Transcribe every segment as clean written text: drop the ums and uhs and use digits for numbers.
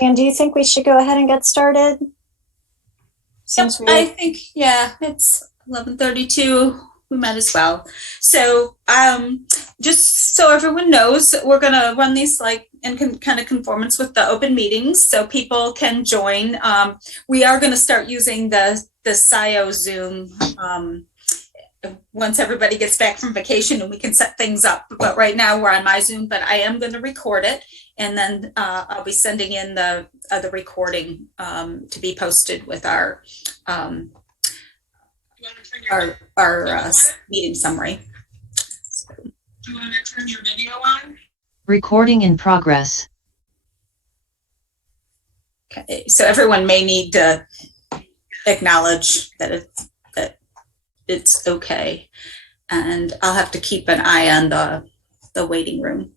And do you think we should go ahead and get started? Yep, Since I we think, yeah, it's 11:32. We might as well. So, just so everyone knows, we're gonna run these like in kind of conformance with the open meetings, so people can join. We are gonna start using the Scio Zoom once everybody gets back from vacation and we can set things up. But right now we're on my Zoom, but I am going to record it, and then I'll be sending in the recording to be posted with um, our meeting summary. Do you want to turn your video on? Recording in progress. Okay, so everyone may need to acknowledge that it's okay, and I'll have to keep an eye on the waiting room.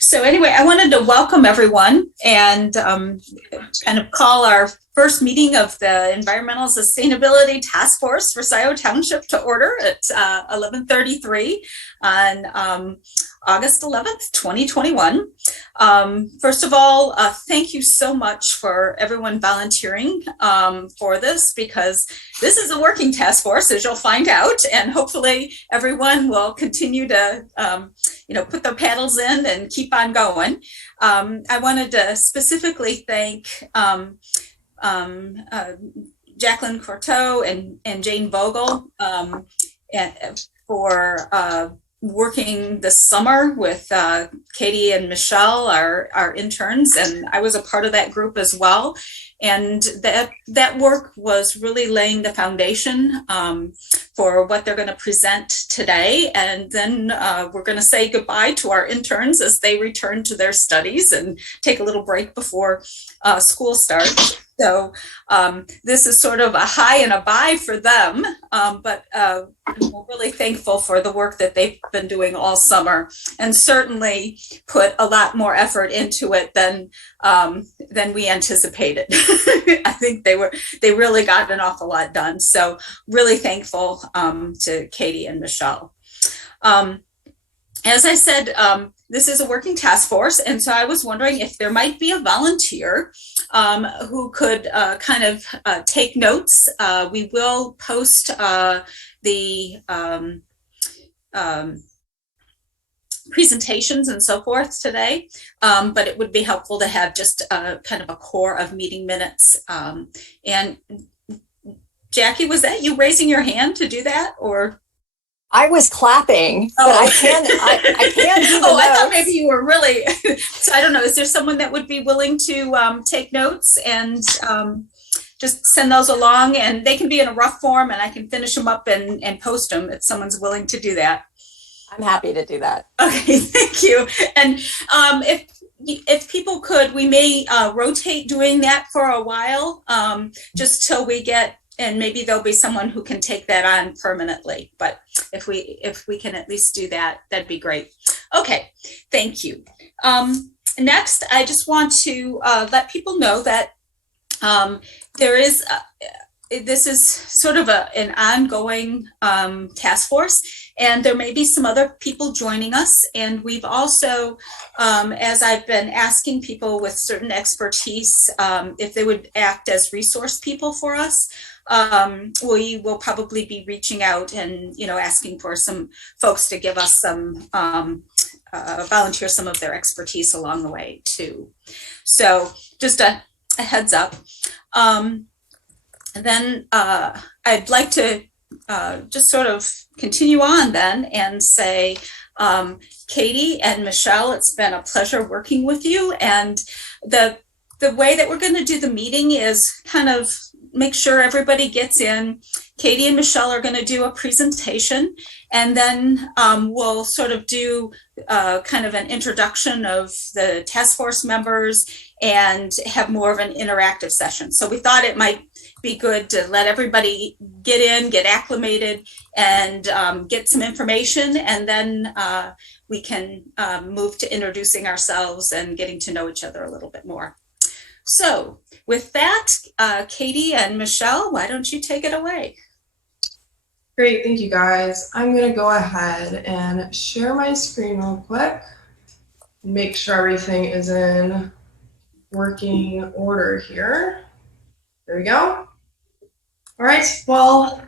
So anyway, I wanted to welcome everyone and kind of call our first meeting of the Environmental Sustainability Task Force for Scio Township to order at 11:33 on August 11th, 2021. First of all, thank you so much for everyone volunteering for this, because this is a working task force, as you'll find out, and hopefully everyone will continue to put their paddles in and keep on going. I wanted to specifically thank Jacqueline Courteau and Jane Vogel for working this summer with Katie and Michelle, our interns, and I was a part of that group as well. And that work was really laying the foundation for what they're going to present today. And then we're going to say goodbye to our interns as they return to their studies and take a little break before school starts. So this is sort of a hi and a bye for them, but we're really thankful for the work that they've been doing all summer, and certainly put a lot more effort into it than we anticipated. I think they really got an awful lot done. So really thankful to Katie and Michelle. As I said, this is a working task force, and so I was wondering if there might be a volunteer who could kind of take notes. We will post the presentations and so forth today, but it would be helpful to have just kind of a core of meeting minutes. And Jackie, was that you raising your hand to do that, or? I was clapping, but I can't do the Oh, notes. I thought maybe you were really. So I don't know. Is there someone that would be willing to take notes and just send those along? And they can be in a rough form, and I can finish them up and post them if someone's willing to do that. I'm happy to do that. Okay, thank you. And if people could, we may rotate doing that for a while, just till we get. And maybe there'll be someone who can take that on permanently. But if we can at least do that, that'd be great. Okay, thank you. Next, I just want to let people know that there is, this is sort of an ongoing task force, and there may be some other people joining us. And we've also, as I've been asking people with certain expertise, if they would act as resource people for us, we will probably be reaching out and asking for some folks to give us some volunteer some of their expertise along the way too. So just a heads up. Then I'd like to just sort of continue on then and say, Katie and Michelle, it's been a pleasure working with you. And the way that we're going to do the meeting is kind of make sure everybody gets in. Katie and Michelle are going to do a presentation, and then we'll sort of do kind of an introduction of the task force members and have more of an interactive session. So we thought it might be good to let everybody get in, get acclimated, and get some information, and then we can move to introducing ourselves and getting to know each other a little bit more. So with that, Katie and Michelle, why don't you take it away? Great, thank you guys. I'm gonna go ahead and share my screen real quick and make sure everything is in working order here. There we go. All right, well,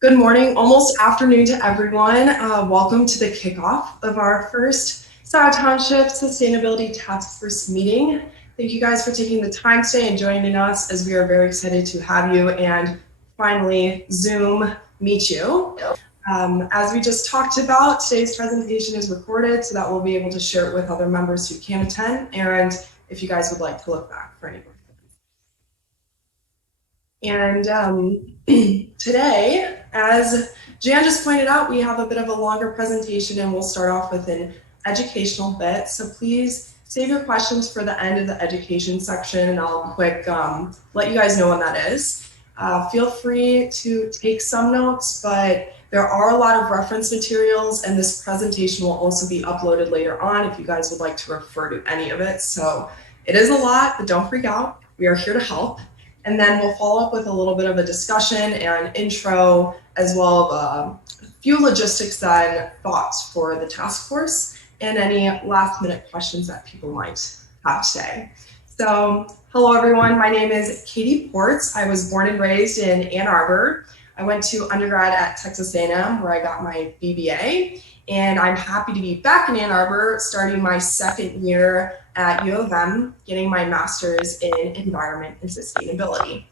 good morning, almost afternoon to everyone. Welcome to the kickoff of our first Scio Township Sustainability Task Force meeting. Thank you guys for taking the time today and joining us, as we are very excited to have you and finally Zoom meet you. As we just talked about, today's presentation is recorded so that we'll be able to share it with other members who can attend, and if you guys would like to look back for any. And today, as Jan just pointed out, we have a bit of a longer presentation, and we'll start off with an educational bit. So please save your questions for the end of the education section, and I'll quick let you guys know when that is. Feel free to take some notes, but there are a lot of reference materials, and this presentation will also be uploaded later on if you guys would like to refer to any of it. So it is a lot, but don't freak out. We are here to help. And then we'll follow up with a little bit of a discussion and intro, as well as a few logistics and thoughts for the task force and any last minute questions that people might have today. So hello everyone, my name is Katie Ports. I was born and raised in Ann Arbor. I went to undergrad at Texas A&M where I got my BBA, and I'm happy to be back in Ann Arbor starting my second year at U of M, getting my master's in environment and sustainability.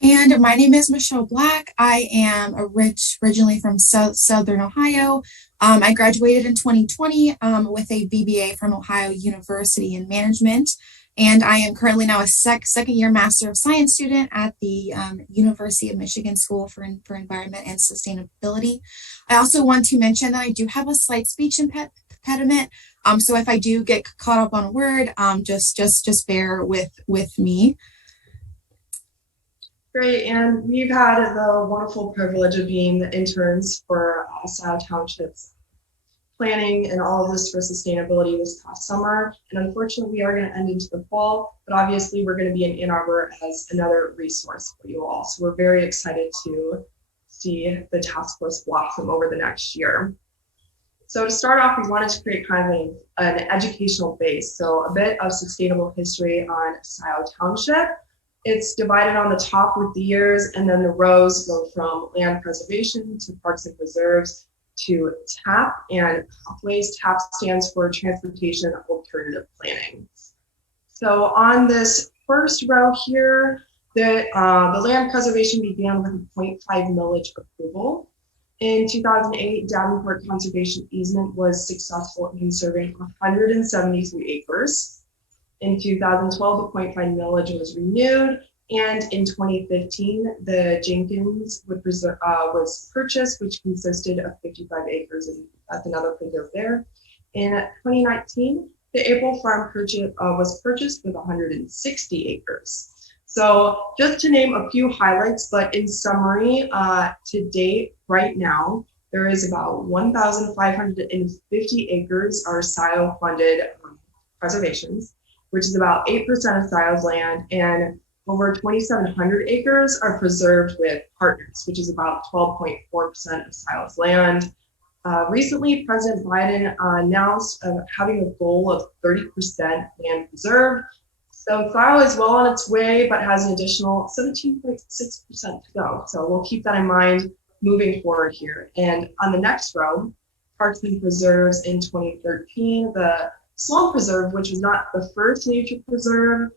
And my name is Michelle Black. I am originally from Southern Ohio. I graduated in 2020 with a BBA from Ohio University in management. And I am currently now a second year Master of Science student at the University of Michigan School for Environment and Sustainability. I also want to mention that I do have a slight speech impediment. So if I do get caught up on a word, just bear with me. Great, and we've had the wonderful privilege of being the interns for Scio Township's planning and all of this for sustainability this past summer. And unfortunately, we are going to end into the fall, but obviously we're going to be in Ann Arbor as another resource for you all. So we're very excited to see the task force blossom over the next year. So to start off, we wanted to create kind of an educational base. So a bit of sustainable history on Scio Township. It's divided on the top with the years, and then the rows go from land preservation to parks and preserves to TAP, and Hathaway's TAP stands for Transportation Alternative Planning. So on this first row here, the land preservation began with a 0.5 millage approval. In 2008, Davenport Conservation Easement was successful in conserving 173 acres. In 2012, the 0.5 millage was renewed, and in 2015, the Jenkins was purchased, which consisted of 55 acres, and that's another preserve there. In 2019, the April Farm was purchased with 160 acres. So just to name a few highlights, but in summary, to date, right now, there is about 1,550 acres are Scio funded preservations, which is about 8% of Scio's land, and over 2,700 acres are preserved with partners, which is about 12.4% of Scio's land. Recently, President Biden announced having a goal of 30% land preserved. So Scio is well on its way, but has an additional 17.6% to go. So we'll keep that in mind moving forward here. And on the next row, Parks and Preserves in 2013, the Sloan Preserve, which was not the first nature preserve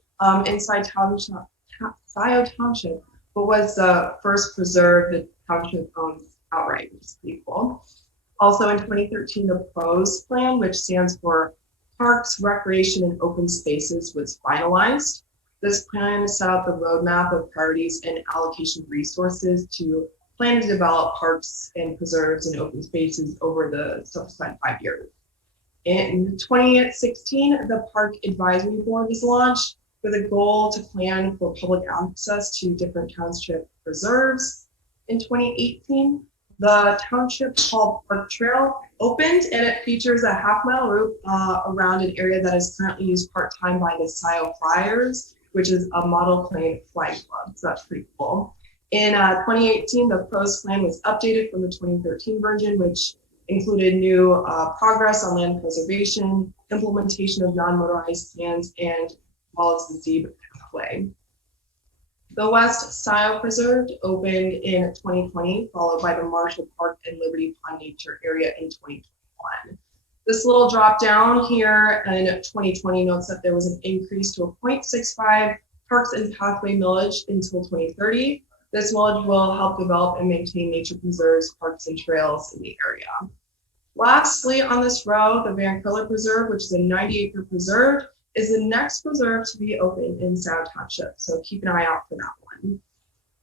inside Scio Township, but was the first preserve the township owns outright, which is pretty cool. Also in 2013, the PROS plan, which stands for Parks, Recreation, and Open Spaces, was finalized. This plan set out the roadmap of priorities and allocation resources to plan to develop parks and preserves and open spaces over the subsequent 5 years. In 2016, the Park Advisory Board was launched with a goal to plan for public access to different township preserves. In 2018, the Township Hall Park Trail opened, and it features a half-mile route around an area that is currently used part-time by the Scio Friars, which is a model plane flight club. So that's pretty cool. In 2018, the PROS plan was updated from the 2013 version, which included new progress on land preservation, implementation of non-motorized plans, and as well as the ZEB pathway. The West Scio Preserve opened in 2020, followed by the Marshall Park and Liberty Pond Nature Area in 2021. This little drop down here in 2020 notes that there was an increase to a 0.65 parks and pathway millage until 2030. This millage will help develop and maintain nature preserves, parks, and trails in the area. Lastly, on this row, the Van Curler Preserve, which is a 90-acre preserve, is the next preserve to be opened in Scio Township. So keep an eye out for that one.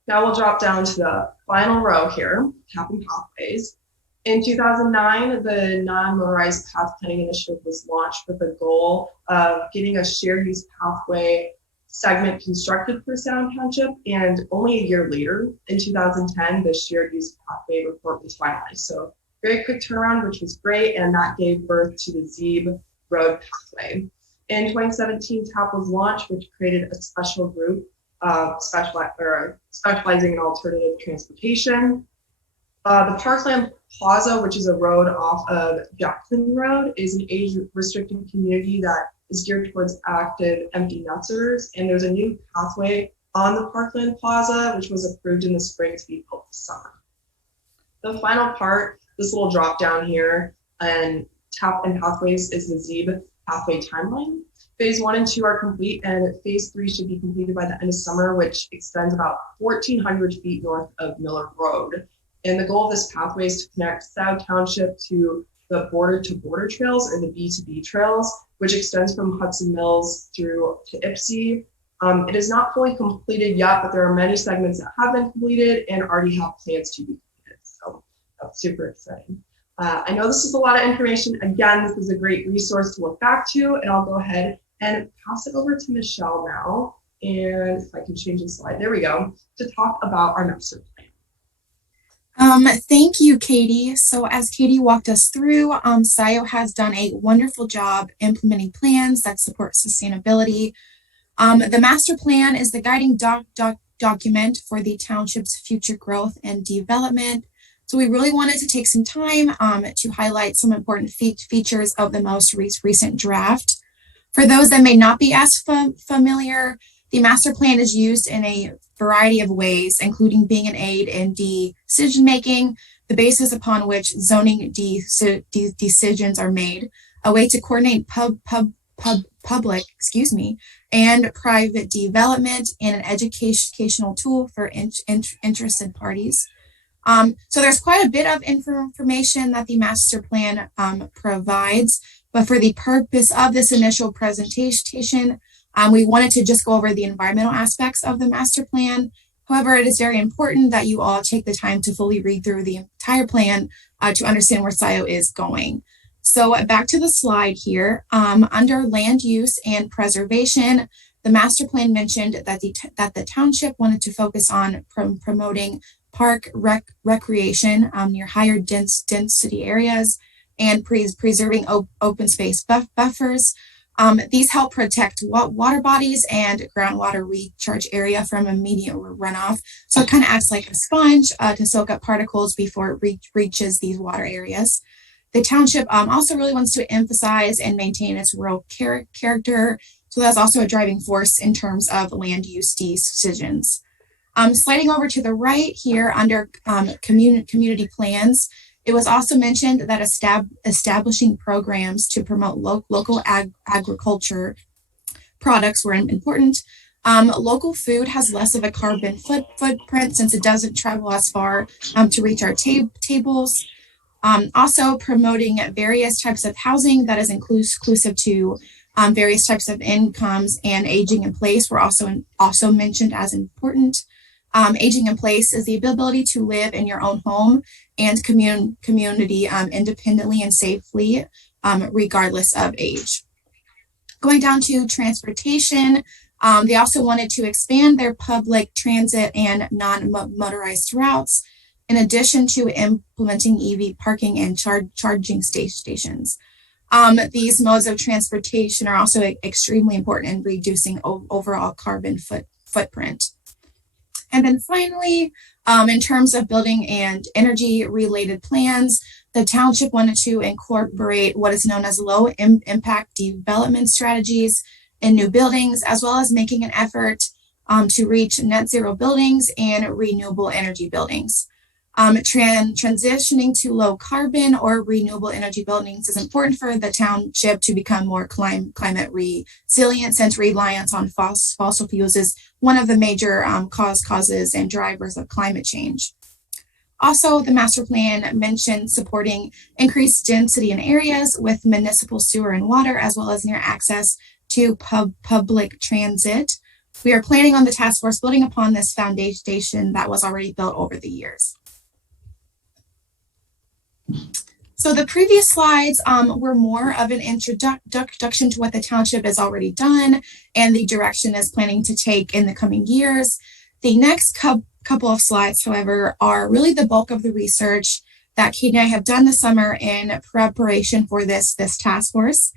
Now we'll drop down to the final row here, Tapping Pathways. In 2009, the non-motorized path planning initiative was launched with the goal of getting a shared use pathway segment constructed for Scio Township, and only a year later, in 2010, the shared use pathway report was finalized. So very quick turnaround, which was great, and that gave birth to the ZEB road pathway. In 2017, TAP was launched, which created a special group specializing in alternative transportation. The Parkland Plaza, which is a road off of Jackson Road, is an age-restricted community that is geared towards active empty nesters, and there's a new pathway on the Parkland Plaza, which was approved in the spring to be built this summer. The final part, this little drop down here, and TAP and Pathways, is the ZEB pathway timeline. Phase 1 and 2 are complete, and phase 3 should be completed by the end of summer, which extends about 1,400 feet north of Miller Road. And the goal of this pathway is to connect Scio Township to the border-to-border trails, or the B2B trails, which extends from Hudson Mills through to Ypsi. It is not fully completed yet, but there are many segments that have been completed and already have plans to be completed. So that's super exciting. I know this is a lot of information. Again, this is a great resource to look back to, and I'll go ahead and pass it over to Michelle now. And if I can change the slide, there we go, to talk about our master plan. Thank you, Katie. So as Katie walked us through, Scio has done a wonderful job implementing plans that support sustainability. The master plan is the guiding document for the township's future growth and development. So we really wanted to take some time to highlight some important features of the most recent draft. For those that may not be as familiar, the master plan is used in a variety of ways, including being an aid in decision-making, the basis upon which zoning decisions are made, a way to coordinate public and private development, and an educational tool for interested parties. So there's quite a bit of information that the master plan provides, but for the purpose of this initial presentation, we wanted to just go over the environmental aspects of the master plan. However, it is very important that you all take the time to fully read through the entire plan to understand where Scio is going. So back to the slide here, under land use and preservation, the master plan mentioned that the township wanted to focus on promoting park recreation near higher density areas and preserving open space buffers. These help protect water bodies and groundwater recharge area from immediate runoff. So it kind of acts like a sponge to soak up particles before it reaches these water areas. The township also really wants to emphasize and maintain its rural character. So that's also a driving force in terms of land use decisions. Sliding over to the right here under community plans, it was also mentioned that establishing programs to promote local agriculture products were important. Local food has less of a carbon footprint since it doesn't travel as far to reach our tables. Also promoting various types of housing that is inclusive to various types of incomes, and aging in place were also mentioned as important. Aging in place is the ability to live in your own home and community independently and safely, regardless of age. Going down to transportation, they also wanted to expand their public transit and non-motorized routes, in addition to implementing EV parking and charging stations. These modes of transportation are also extremely important in reducing overall carbon footprint. And then finally, in terms of building and energy related plans, The township wanted to incorporate what is known as low impact development strategies in new buildings, as well as making an effort to reach net zero buildings and renewable energy buildings. Transitioning to low carbon or renewable energy buildings is important for the township to become more climate resilient, since reliance on fossil fuels is one of the major causes and drivers of climate change. Also, the master plan mentioned supporting increased density in areas with municipal sewer and water, as well as near access to public transit. We are planning on the task force building upon this foundation that was already built over the years. So the previous slides were more of an introduction to what the township has already done and the direction is planning to take in the coming years. The next couple of slides, however, are really the bulk of the research that Katie and I have done this summer in preparation for this task force.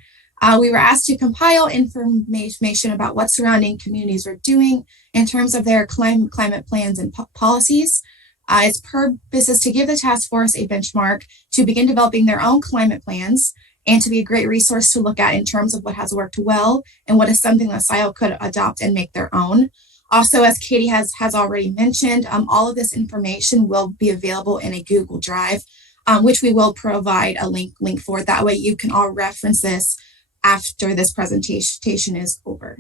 We were asked to compile information about what surrounding communities are doing in terms of their climate plans and policies. Its purpose is to give the task force a benchmark to begin developing their own climate plans and to be a great resource to look at in terms of what has worked well and what is something that Scio could adopt and make their own. Also, as Katie has already mentioned, all of this information will be available in a Google Drive, which we will provide a link for. That way you can all reference this after this presentation is over.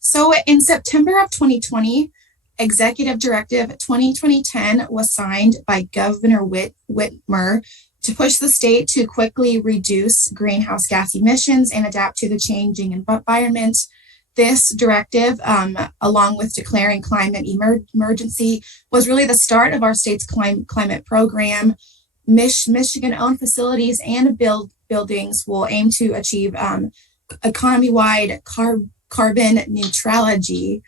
So in September of 2020, Executive Directive 2020-10 was signed by Governor Whitmer to push the state to quickly reduce greenhouse gas emissions and adapt to the changing environment. This directive, along with declaring climate emergency, was really the start of our state's climate program. Michigan-owned facilities and buildings will aim to achieve economy-wide carbon neutrality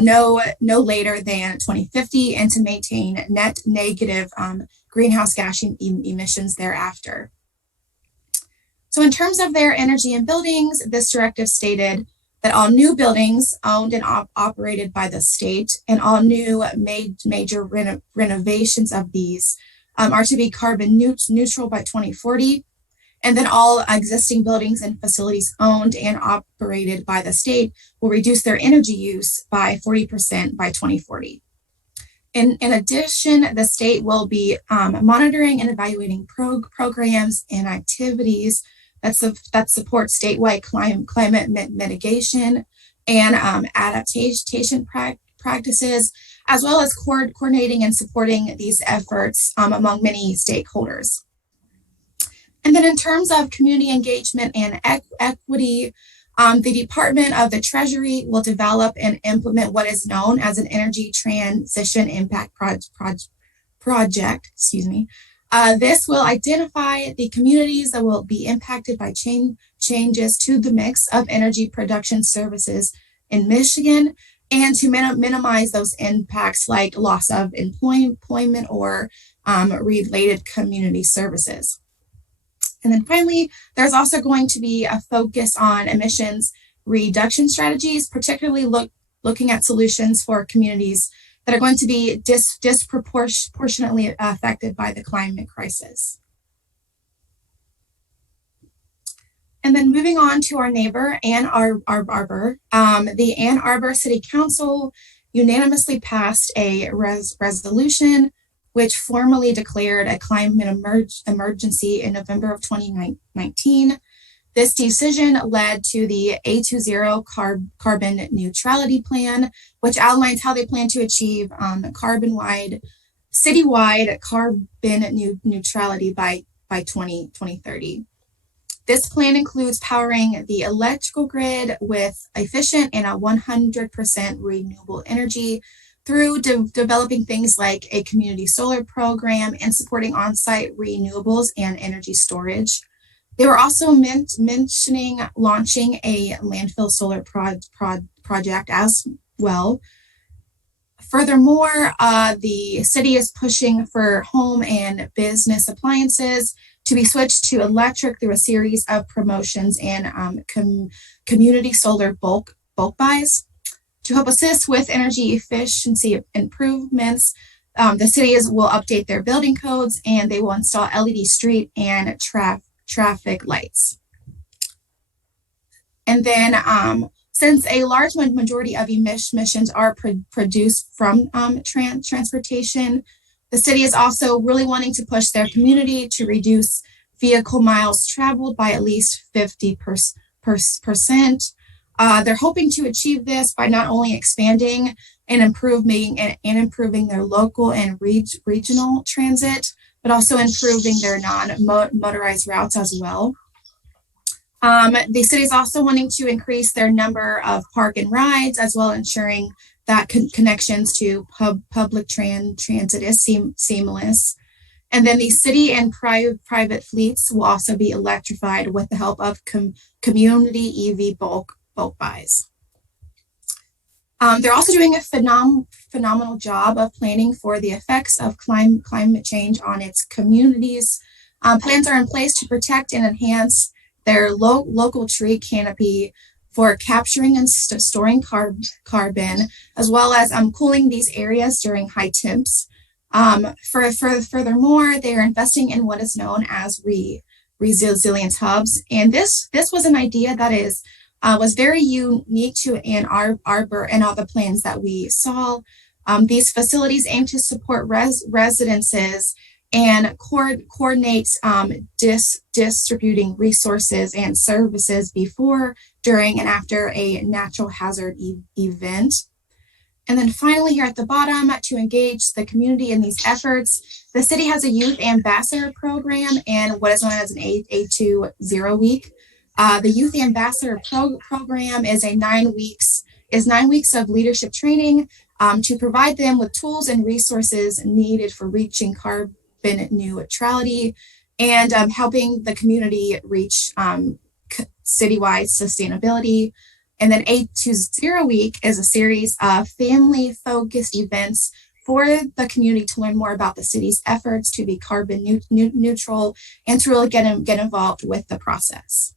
no later than 2050, and to maintain net negative greenhouse gas emissions thereafter. So in terms of their energy and buildings, this directive stated that all new buildings owned and operated by the state and all new major renovations of these are to be carbon neutral by 2040. And then all existing buildings and facilities owned and operated by the state will reduce their energy use by 40% by 2040. In addition, the state will be monitoring and evaluating programs and activities that support statewide climate mitigation and adaptation practices, as well as coordinating and supporting these efforts among many stakeholders. And then in terms of community engagement and equity, the Department of the Treasury will develop and implement what is known as an Energy Transition Impact Project. This will identify the communities that will be impacted by changes to the mix of energy production services in Michigan, and to minimize those impacts like loss of employment or related community services. And then finally, there's also going to be a focus on emissions reduction strategies, particularly looking at solutions for communities that are going to be disproportionately affected by the climate crisis. And then moving on to our neighbor, Ann Arbor. The Ann Arbor City Council unanimously passed a resolution which formally declared a climate emergency in November of 2019. This decision led to the A20 carbon neutrality plan, which outlines how they plan to achieve citywide carbon neutrality by 2030. This plan includes powering the electrical grid with efficient and 100% renewable energy through developing things like a community solar program and supporting on-site renewables and energy storage. They were also mentioning launching a landfill solar project as well. Furthermore, the city is pushing for home and business appliances to be switched to electric through a series of promotions and community solar bulk buys. To help assist with energy efficiency improvements, The cities will update their building codes and they will install LED street and traffic lights. And then since a large majority of emissions are produced from transportation, the city is also really wanting to push their community to reduce vehicle miles traveled by at least 50%. They're hoping to achieve this by not only expanding and improving their local and regional transit, but also improving their non-motorized routes as well. The city is also wanting to increase their number of park and rides, as well as ensuring that connections to public transit is seamless. And then the city and private fleets will also be electrified with the help of community EV bulk buys. They're also doing a phenomenal job of planning for the effects of climate change on its communities. Plans are in place to protect and enhance their local tree canopy for capturing and storing carbon, as well as cooling these areas during high temps. Furthermore, they are investing in what is known as resilience hubs. And this was an idea that was very unique to Arbor and all the plans that we saw. These facilities aim to support residences and coordinate distributing resources and services before, during, and after a natural hazard event. And then finally, here at the bottom, to engage the community in these efforts, the city has a youth ambassador program and what is known as an A20 week. The Youth Ambassador program is 9 weeks of leadership training to provide them with tools and resources needed for reaching carbon neutrality and helping the community reach citywide sustainability. And then 820 Week is a series of family-focused events for the community to learn more about the city's efforts to be carbon neutral and to really get involved with the process.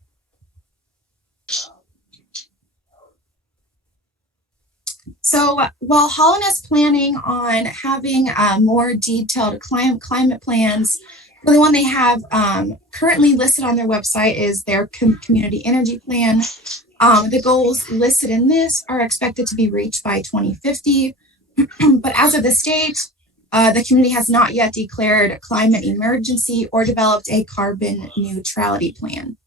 So while Holland is planning on having more detailed climate plans, the one they have currently listed on their website is their community energy plan. The goals listed in this are expected to be reached by 2050, but as of this date, the community has not yet declared climate emergency or developed a carbon neutrality plan.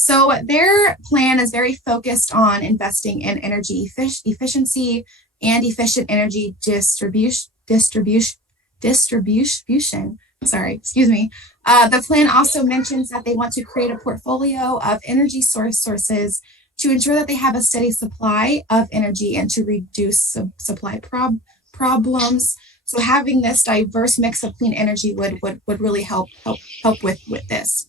So their plan is very focused on investing in energy efficiency and efficient energy distribution. The plan also mentions that they want to create a portfolio of energy sources to ensure that they have a steady supply of energy and to reduce supply problems. So having this diverse mix of clean energy would really help with this.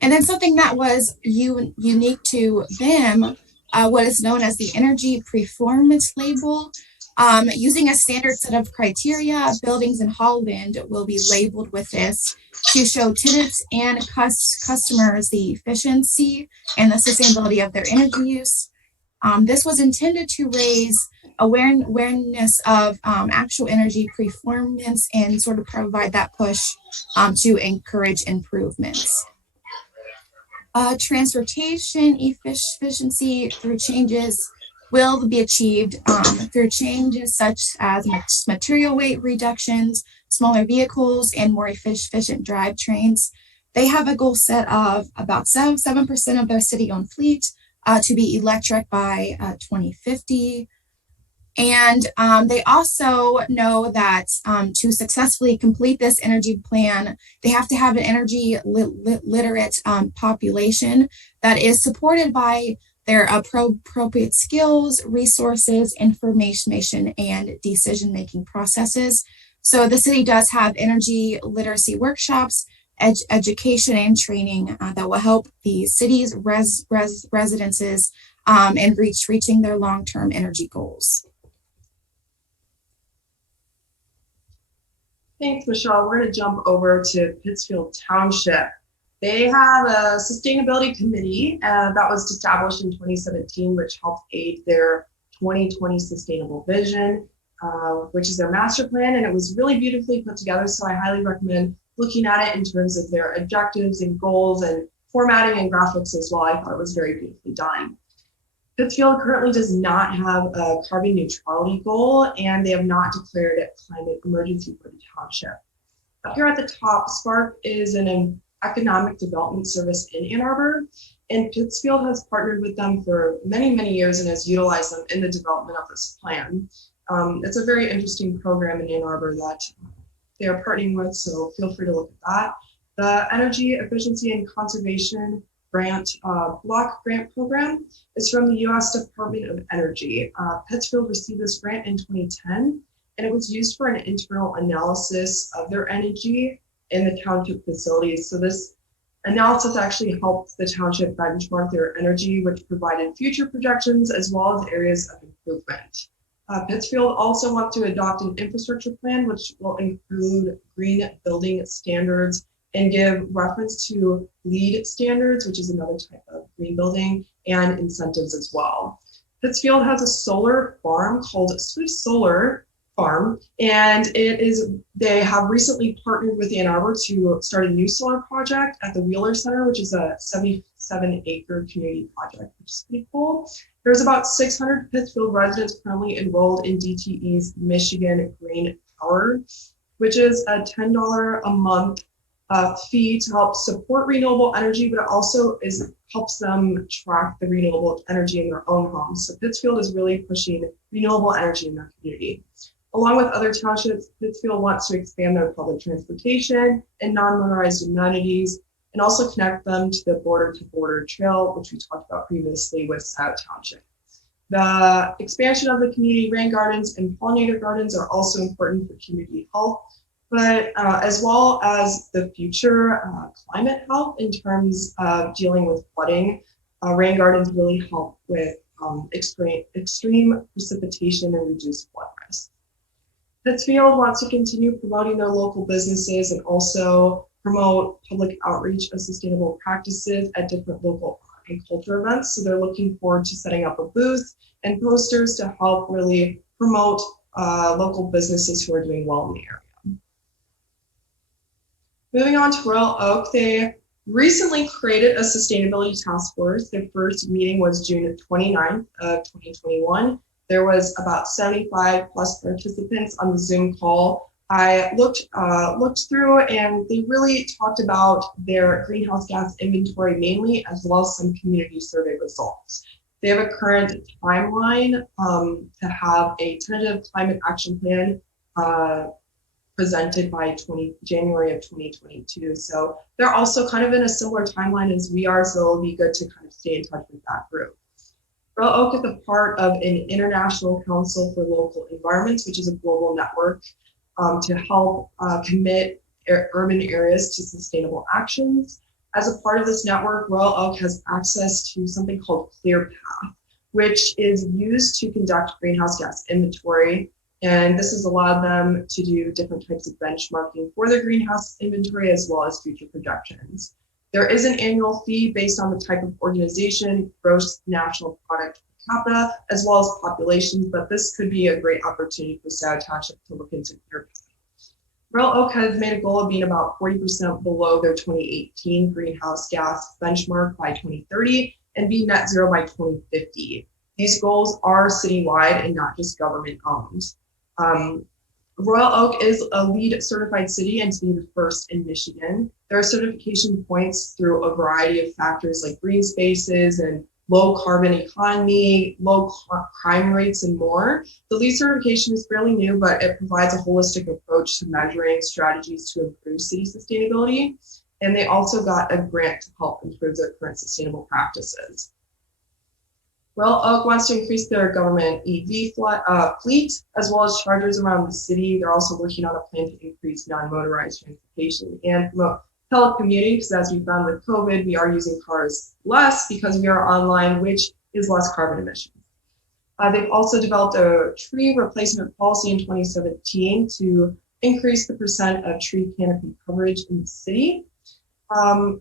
And then something that was unique to them, what is known as the energy performance label. Using a standard set of criteria, buildings in Holland will be labeled with this to show tenants and customers the efficiency and the sustainability of their energy use. This was intended to raise awareness of actual energy performance and sort of provide that push to encourage improvements. Transportation efficiency through changes will be achieved through changes such as material weight reductions, smaller vehicles, and more efficient drivetrains. They have a goal set of about 7% of their city-owned fleet to be electric by 2050. And they also know that to successfully complete this energy plan, they have to have an energy literate population that is supported by their appropriate skills, resources, information, and decision-making processes. So the city does have energy literacy workshops, education, and training that will help the city's residences in reaching their long-term energy goals. Thanks, Michelle. We're going to jump over to Pittsfield Township. They have a sustainability committee that was established in 2017, which helped aid their 2020 sustainable vision. which is their master plan, and it was really beautifully put together. So I highly recommend looking at it in terms of their objectives and goals and formatting and graphics as well. I thought it was very beautifully done. Pittsfield currently does not have a carbon neutrality goal, and they have not declared a climate emergency for the township. Up here at the top, SPARK is an economic development service in Ann Arbor, and Pittsfield has partnered with them for many, many years and has utilized them in the development of this plan. It's a very interesting program in Ann Arbor that they are partnering with, so feel free to look at that. The Energy Efficiency and Conservation Grant Block Grant Program is from the U.S. Department of Energy. Pittsfield received this grant in 2010, and it was used for an internal analysis of their energy in the township facilities. So this analysis actually helped the township benchmark their energy, which provided future projections as well as areas of improvement. Pittsfield also wants to adopt an infrastructure plan, which will include green building standards and give reference to LEED standards, which is another type of green building, and incentives as well. Pittsfield has a solar farm called Swift Solar Farm, and they have recently partnered with Ann Arbor to start a new solar project at the Wheeler Center, which is a 77-acre community project, which is pretty cool. There's about 600 Pittsfield residents currently enrolled in DTE's Michigan Green Power, which is a $10 a month fee to help support renewable energy, but it also helps them track the renewable energy in their own homes. So Pittsfield is really pushing renewable energy in their community. Along with other townships, Pittsfield wants to expand their public transportation and non-motorized amenities, and also connect them to the border-to-border trail, which we talked about previously with Scio Township. The expansion of the community rain gardens and pollinator gardens are also important for community health, but as well as the future climate health in terms of dealing with flooding. Rain gardens really help with extreme precipitation and reduce flood risk. Pittsfield wants to continue promoting their local businesses and also promote public outreach of sustainable practices at different local art and culture events. So they're looking forward to setting up a booth and posters to help really promote local businesses who are doing well in the area. Moving on to Royal Oak, they recently created a sustainability task force. Their first meeting was June 29th of 2021. There was about 75 plus participants on the Zoom call. I looked through, and they really talked about their greenhouse gas inventory mainly, as well as some community survey results. They have a current timeline to have a tentative climate action plan presented by January of 2022. So they're also kind of in a similar timeline as we are, so it'll be good to kind of stay in touch with that group. Royal Oak is a part of an International Council for Local Environments, which is a global network to help commit urban areas to sustainable actions. As a part of this network, Royal Oak has access to something called ClearPath, which is used to conduct greenhouse gas inventory. And this has allowed them to do different types of benchmarking for their greenhouse inventory as well as future projections. There is an annual fee based on the type of organization, gross national product per capita, as well as populations, but this could be a great opportunity for Scio Township to look into ClearPath. Royal Oak has made a goal of being about 40% below their 2018 greenhouse gas benchmark by 2030 and be net zero by 2050. These goals are citywide and not just government owned. Royal Oak is a LEED certified city and to be the first in Michigan. There are certification points through a variety of factors like green spaces and low carbon economy, low crime rates, and more. The LEED certification is fairly new, but it provides a holistic approach to measuring strategies to improve city sustainability. And they also got a grant to help improve their current sustainable practices. Royal Oak wants to increase their government EV fleet, as well as chargers around the city. They're also working on a plan to increase non-motorized transportation and promote telecommuting, because as we found with COVID, we are using cars less because we are online, which is less carbon emissions. They've also developed a tree replacement policy in 2017 to increase the percent of tree canopy coverage in the city.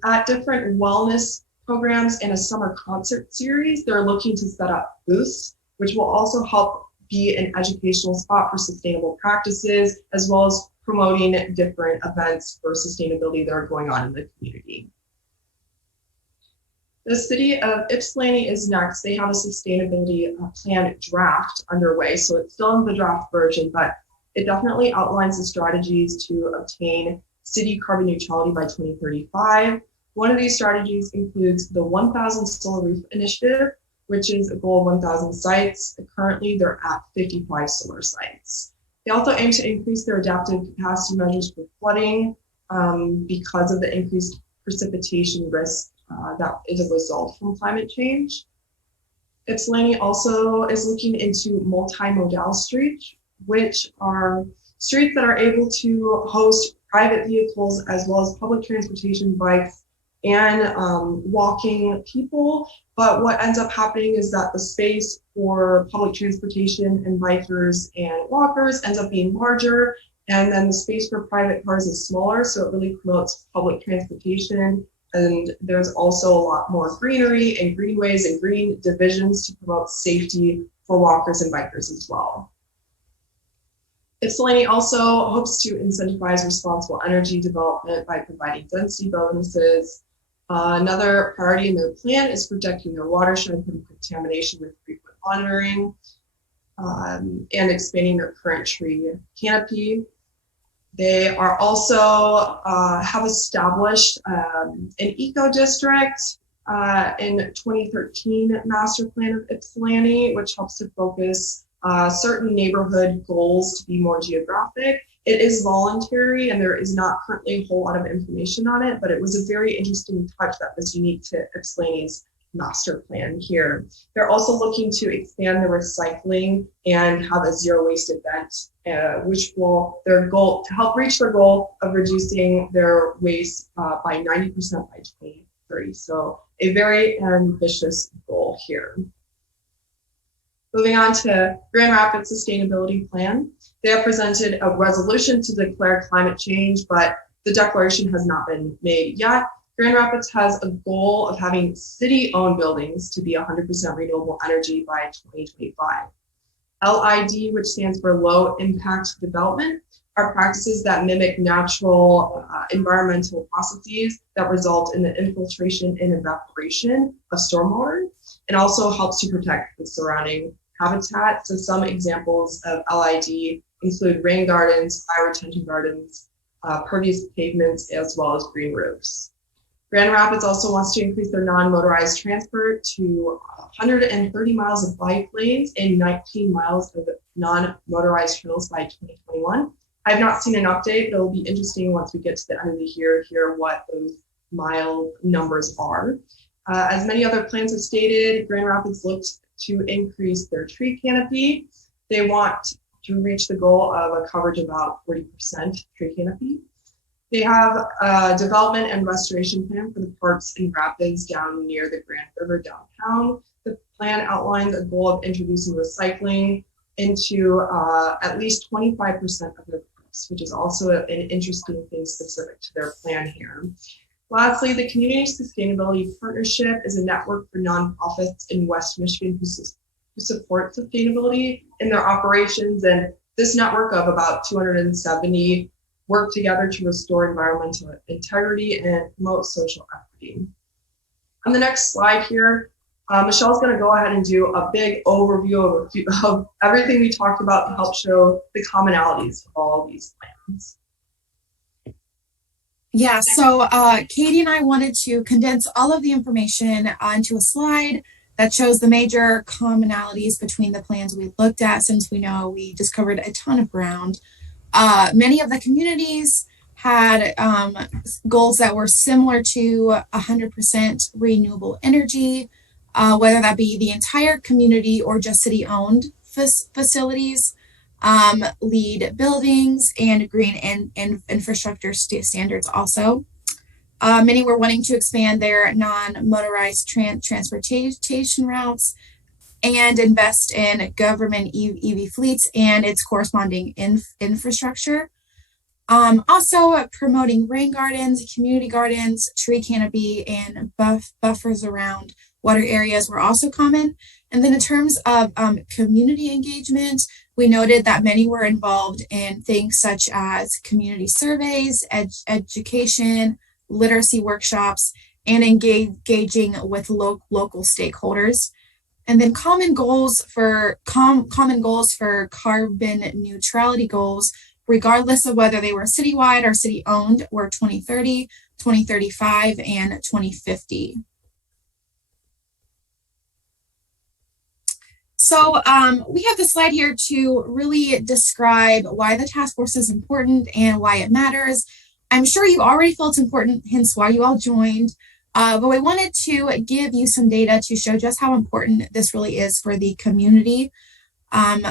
At different wellness programs and a summer concert series, they're looking to set up booths, which will also help be an educational spot for sustainable practices, as well as promoting different events for sustainability that are going on in the community. The city of Ypsilanti is next. They have a sustainability plan draft underway. So it's still in the draft version, but it definitely outlines the strategies to obtain city carbon neutrality by 2035. One of these strategies includes the 1,000 solar roof initiative, which is a goal of 1,000 sites. Currently, they're at 55 solar sites. They also aim to increase their adaptive capacity measures for flooding because of the increased precipitation risk that is a result from climate change. Ypsilanti also is looking into multimodal streets, which are streets that are able to host private vehicles as well as public transportation, bikes, and walking people. But what ends up happening is that the space for public transportation and bikers and walkers ends up being larger, and then the space for private cars is smaller, so it really promotes public transportation. And there's also a lot more greenery and greenways and green divisions to promote safety for walkers and bikers as well. Ypsilanti also hopes to incentivize responsible energy development by providing density bonuses. Another priority in their plan is protecting their watershed from contamination with frequent monitoring and expanding their current tree canopy. They are also have established an eco district in 2013 master plan of Ypsilanti, which helps to focus certain neighborhood goals to be more geographic. It is voluntary and there is not currently a whole lot of information on it, but it was a very interesting touch that was unique to Ypsilanti's master plan here. They're also looking to expand the recycling and have a zero waste event, which will help reach their goal of reducing their waste by 90% by 2030. So a very ambitious goal here. Moving on to Grand Rapids Sustainability Plan. They have presented a resolution to declare climate change, but the declaration has not been made yet. Grand Rapids has a goal of having city-owned buildings to be 100% renewable energy by 2025. LID, which stands for Low Impact Development, are practices that mimic natural environmental processes that result in the infiltration and evaporation of stormwater, and also helps to protect the surrounding habitat. So some examples of LID include rain gardens, fire retention gardens, pervious pavements, as well as green roofs. Grand Rapids also wants to increase their non-motorized transport to 130 miles of bike lanes and 19 miles of non-motorized trails by 2021. I have not seen an update. It'll be interesting once we get to the end of the year, hear what those mile numbers are. As many other plans have stated, Grand Rapids looked to increase their tree canopy. They want to reach the goal of a coverage of about 40% tree canopy. They have a development and restoration plan for the parks and rapids down near the Grand River downtown. The plan outlines a goal of introducing recycling into at least 25% of their parks, which is also an interesting thing specific to their plan here. Lastly, the Community Sustainability Partnership is a network for nonprofits in West Michigan who support sustainability in their operations. And this network of about 270 work together to restore environmental integrity and promote social equity. On the next slide here, Michelle's going to go ahead and do a big overview of everything we talked about to help show the commonalities of all of these plans. Yeah, so Katie and I wanted to condense all of the information onto a slide that shows the major commonalities between the plans we looked at, since we know we just covered a ton of ground. Many of the communities had goals that were similar to 100% renewable energy, whether that be the entire community or just city-owned facilities, LEED buildings, and green infrastructure standards also. Many were wanting to expand their non-motorized transportation routes and invest in government EV fleets and its corresponding infrastructure. Also promoting rain gardens, community gardens, tree canopy, and buffers around water areas were also common. And then in terms of community engagement, we noted that many were involved in things such as community surveys, education, literacy workshops, and engaging with local stakeholders. And then common goals for carbon neutrality goals, regardless of whether they were citywide or city owned, were 2030, 2035, and 2050. So we have the slide here to really describe why the task force is important and why it matters. I'm sure you already felt important, hence why you all joined. But we wanted to give you some data to show just how important this really is for the community.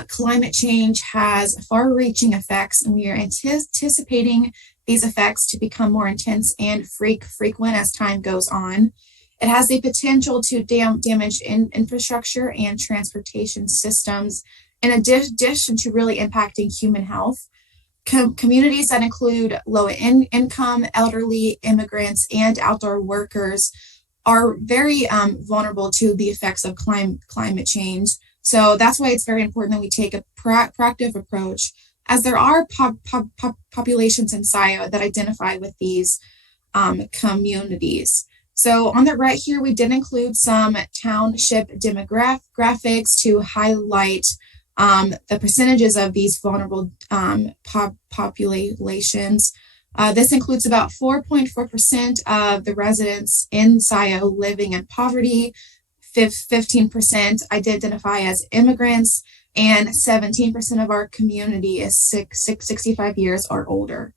Climate change has far-reaching effects, and we are anticipating these effects to become more intense and frequent as time goes on. It has the potential to damage infrastructure and transportation systems, in addition to really impacting human health. Communities that include low income, elderly, immigrants, and outdoor workers are very vulnerable to the effects of climate change. So that's why it's very important that we take a proactive approach, as there are populations in Scio that identify with these communities. So on the right here, we did include some township demographics to highlight the percentages of these vulnerable populations. This includes about 4.4% of the residents in Scio living in poverty, 15% identify as immigrants, and 17% of our community is 65 years or older.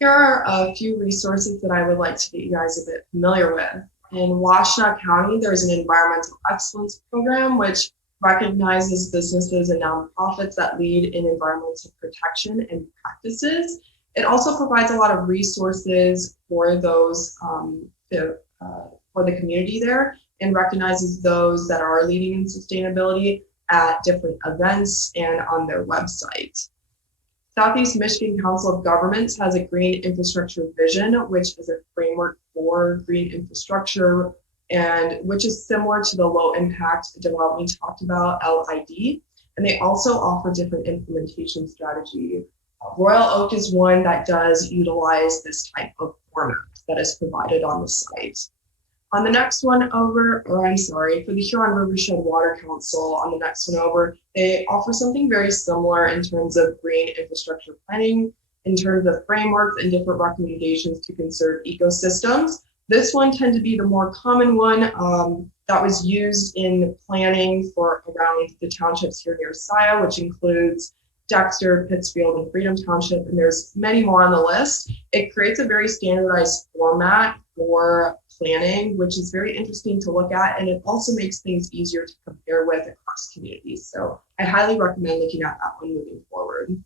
Here are a few resources that I would like to get you guys a bit familiar with. In Washtenaw County, there's an environmental excellence program which recognizes businesses and nonprofits that lead in environmental protection and practices. It also provides a lot of resources for those for the community there, and recognizes those that are leading in sustainability at different events and on their website. Southeast Michigan Council of Governments has a green infrastructure vision, which is a framework for green infrastructure, and which is similar to the low impact development we talked about, LID. And they also offer different implementation strategy. Royal Oak is one that does utilize this type of format that is provided on the site. On the next one over, for the Huron Rivershed Water Council, on the next one over, they offer something very similar in terms of green infrastructure planning, in terms of frameworks and different recommendations to conserve ecosystems. This one tended to be the more common one that was used in planning for around the townships here near Scio, which includes Dexter, Pittsfield, and Freedom Township, and there's many more on the list. It creates a very standardized format for planning, which is very interesting to look at, and it also makes things easier to compare with across communities. So I highly recommend looking at that one moving forward.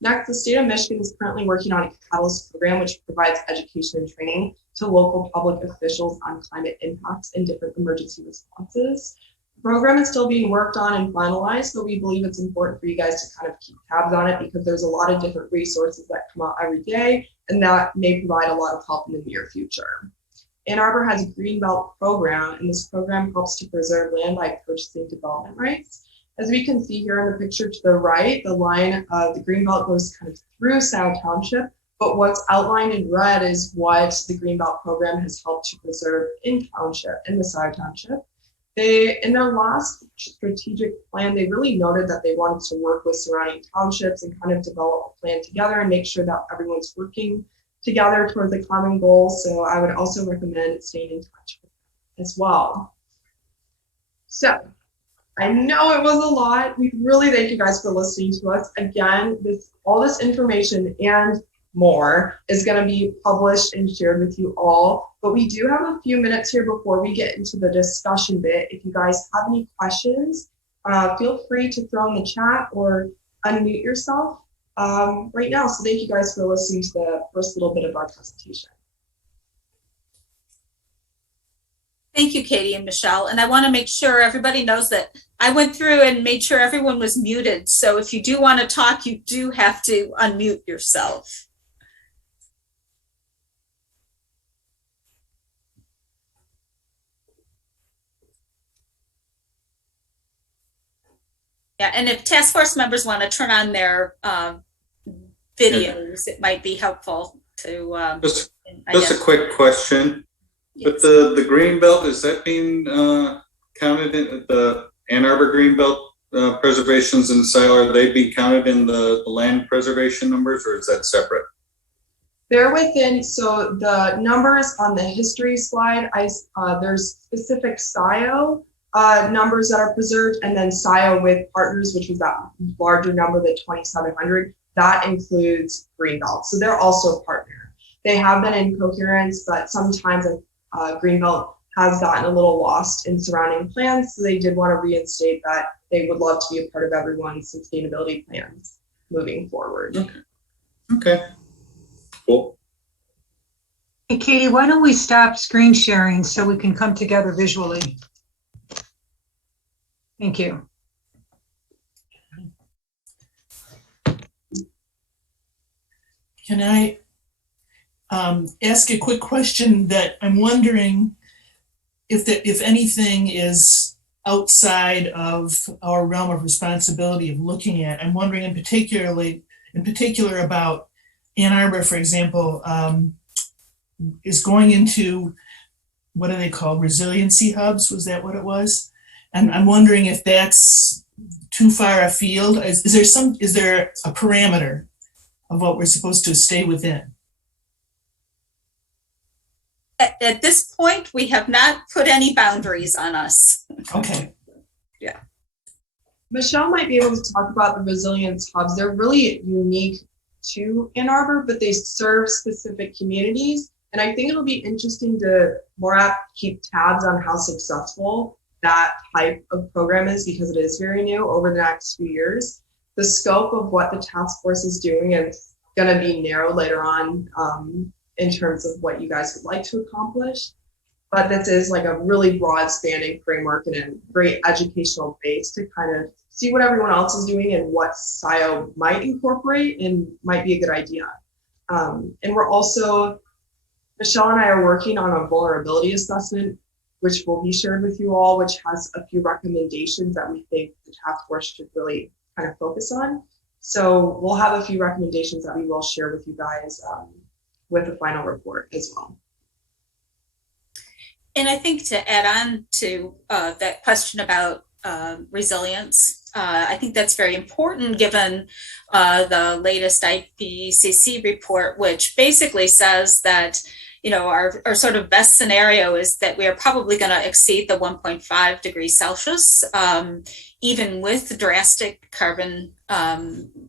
Next, the state of Michigan is currently working on a Catalyst program, which provides education and training to local public officials on climate impacts and different emergency responses. The program is still being worked on and finalized, so we believe it's important for you guys to kind of keep tabs on it, because there's a lot of different resources that come out every day, and that may provide a lot of help in the near future. Ann Arbor has a Greenbelt program, and this program helps to preserve land by purchasing development rights. As we can see here in the picture to the right, the line of the Greenbelt goes kind of through Scio Township, but what's outlined in red is what the Greenbelt program has helped to preserve in the Scio Township. In their last strategic plan, they really noted that they wanted to work with surrounding townships and kind of develop a plan together and make sure that everyone's working together towards a common goal. So I would also recommend staying in touch with them as well. So I know it was a lot. We really thank you guys for listening to us. Again, all this information and more is going to be published and shared with you all. But we do have a few minutes here before we get into the discussion bit. If you guys have any questions, feel free to throw in the chat or unmute yourself right now. So thank you guys for listening to the first little bit of our presentation. Thank you, Katie and Michelle. And I want to make sure everybody knows that I went through and made sure everyone was muted. So if you do want to talk, you do have to unmute yourself. Yeah, and if task force members want to turn on their videos, it might be helpful to. Just a quick question. But the green belt, is that being counted in the Ann Arbor green belt preservations in Scio? Are they being counted in the land preservation numbers, or is that separate? They're within, so the numbers on the history slide, there's specific Scio numbers that are preserved, and then Scio with partners, which was that larger number, the 2,700, that includes Greenbelt. So they're also a partner. They have been in coherence, but sometimes Greenbelt has gotten a little lost in surrounding plans, so they did want to reinstate that they would love to be a part of everyone's sustainability plans moving forward. Okay. Cool. Hey, Katie, why don't we stop screen sharing so we can come together visually? Thank you. Can I ask a quick question that I'm wondering if anything is outside of our realm of responsibility of looking at? I'm wondering in particular about Ann Arbor, for example, is going into, what are they called, resiliency hubs? Was that what it was? And I'm wondering if that's too far afield. Is there a parameter of what we're supposed to stay within? At this point, we have not put any boundaries on us. Okay. Yeah. Michelle might be able to talk about the resilience hubs. They're really unique to Ann Arbor, but they serve specific communities. And I think it'll be interesting to keep tabs on how successful that type of program is, because it is very new over the next few years. The scope of what the task force is doing is going to be narrowed later on in terms of what you guys would like to accomplish. But this is like a really broad spanning framework and a great educational base to kind of see what everyone else is doing and what Scio might incorporate and might be a good idea. And we're also, Michelle and I are working on a vulnerability assessment, which will be shared with you all, which has a few recommendations that we think the task force should really kind of focus on. So we'll have a few recommendations that we will share with you guys with the final report as well. And I think to add on to that question about resilience, I think that's very important given the latest IPCC report, which basically says that, you know, our sort of best scenario is that we are probably going to exceed the 1.5 degrees Celsius, even with drastic carbon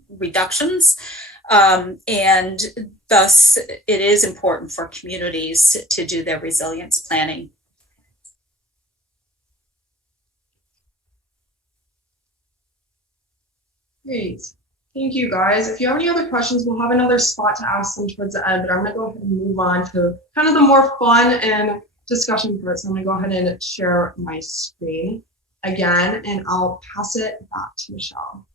reductions. And thus, it is important for communities to do their resilience planning. Great. Thank you, guys. If you have any other questions, we'll have another spot to ask them towards the end, but I'm going to go ahead and move on to kind of the more fun and discussion part. So I'm going to go ahead and share my screen again, and I'll pass it back to Michelle.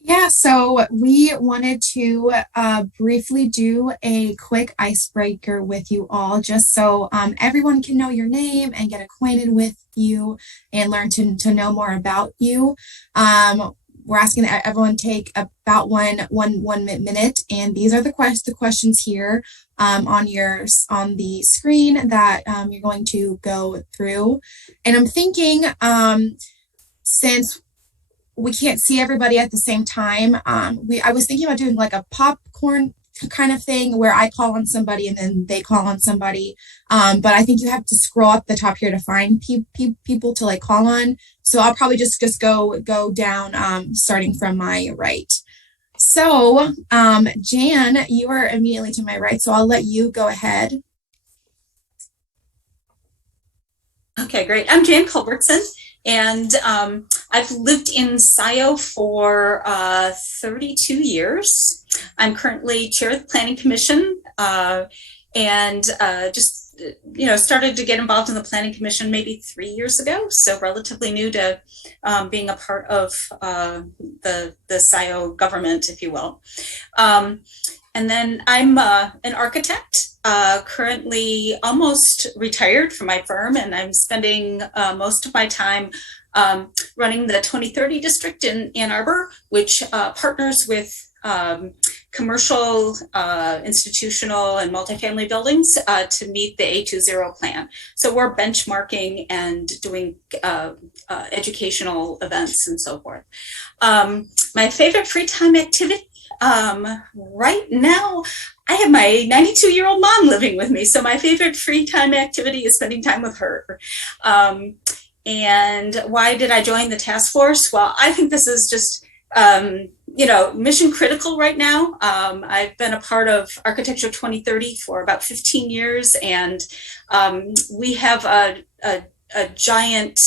Yeah, so we wanted to briefly do a quick icebreaker with you all, just so everyone can know your name and get acquainted with you and learn to know more about you. We're asking that everyone take about one minute, and these are the questions here on the screen that you're going to go through. And I'm thinking, since we can't see everybody at the same time, I was thinking about doing like a popcorn kind of thing where I call on somebody and then they call on somebody. But I think you have to scroll up the top here to find people to like call on. So I'll probably just go down, starting from my right. So Jan, you are immediately to my right, so I'll let you go ahead. Okay, great. I'm Jan Culbertson, and I've lived in Scio for 32 years. I'm currently chair of the Planning Commission, and just started to get involved in the Planning Commission maybe 3 years ago, so relatively new to being a part of the Scio government, if you will. And then I'm an architect, currently almost retired from my firm, and I'm spending most of my time running the 2030 district in Ann Arbor, which partners with commercial, institutional, and multifamily buildings to meet the A20 plan. So we're benchmarking and doing educational events and so forth. My favorite free time activity right now, I have my 92-year-old mom living with me. So my favorite free time activity is spending time with her. And why did I join the task force? Well, I think this is just, mission critical right now. I've been a part of Architecture 2030 for about 15 years, and we have a giant,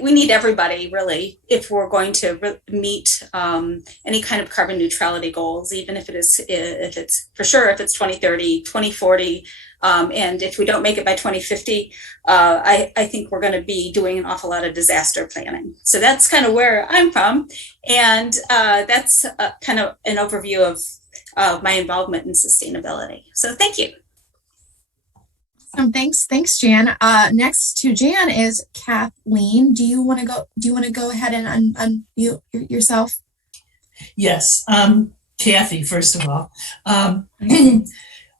we need everybody really if we're going to meet any kind of carbon neutrality goals, even if it's for sure, if it's 2030, 2040, and if we don't make it by 2050, I think we're going to be doing an awful lot of disaster planning. So that's kind of where I'm from, and that's kind of an overview of my involvement in sustainability. So thank you. Thanks, Jan. Next to Jan is Kathleen. Do you want to go ahead and unmute yourself? Yes, Kathy, first of all.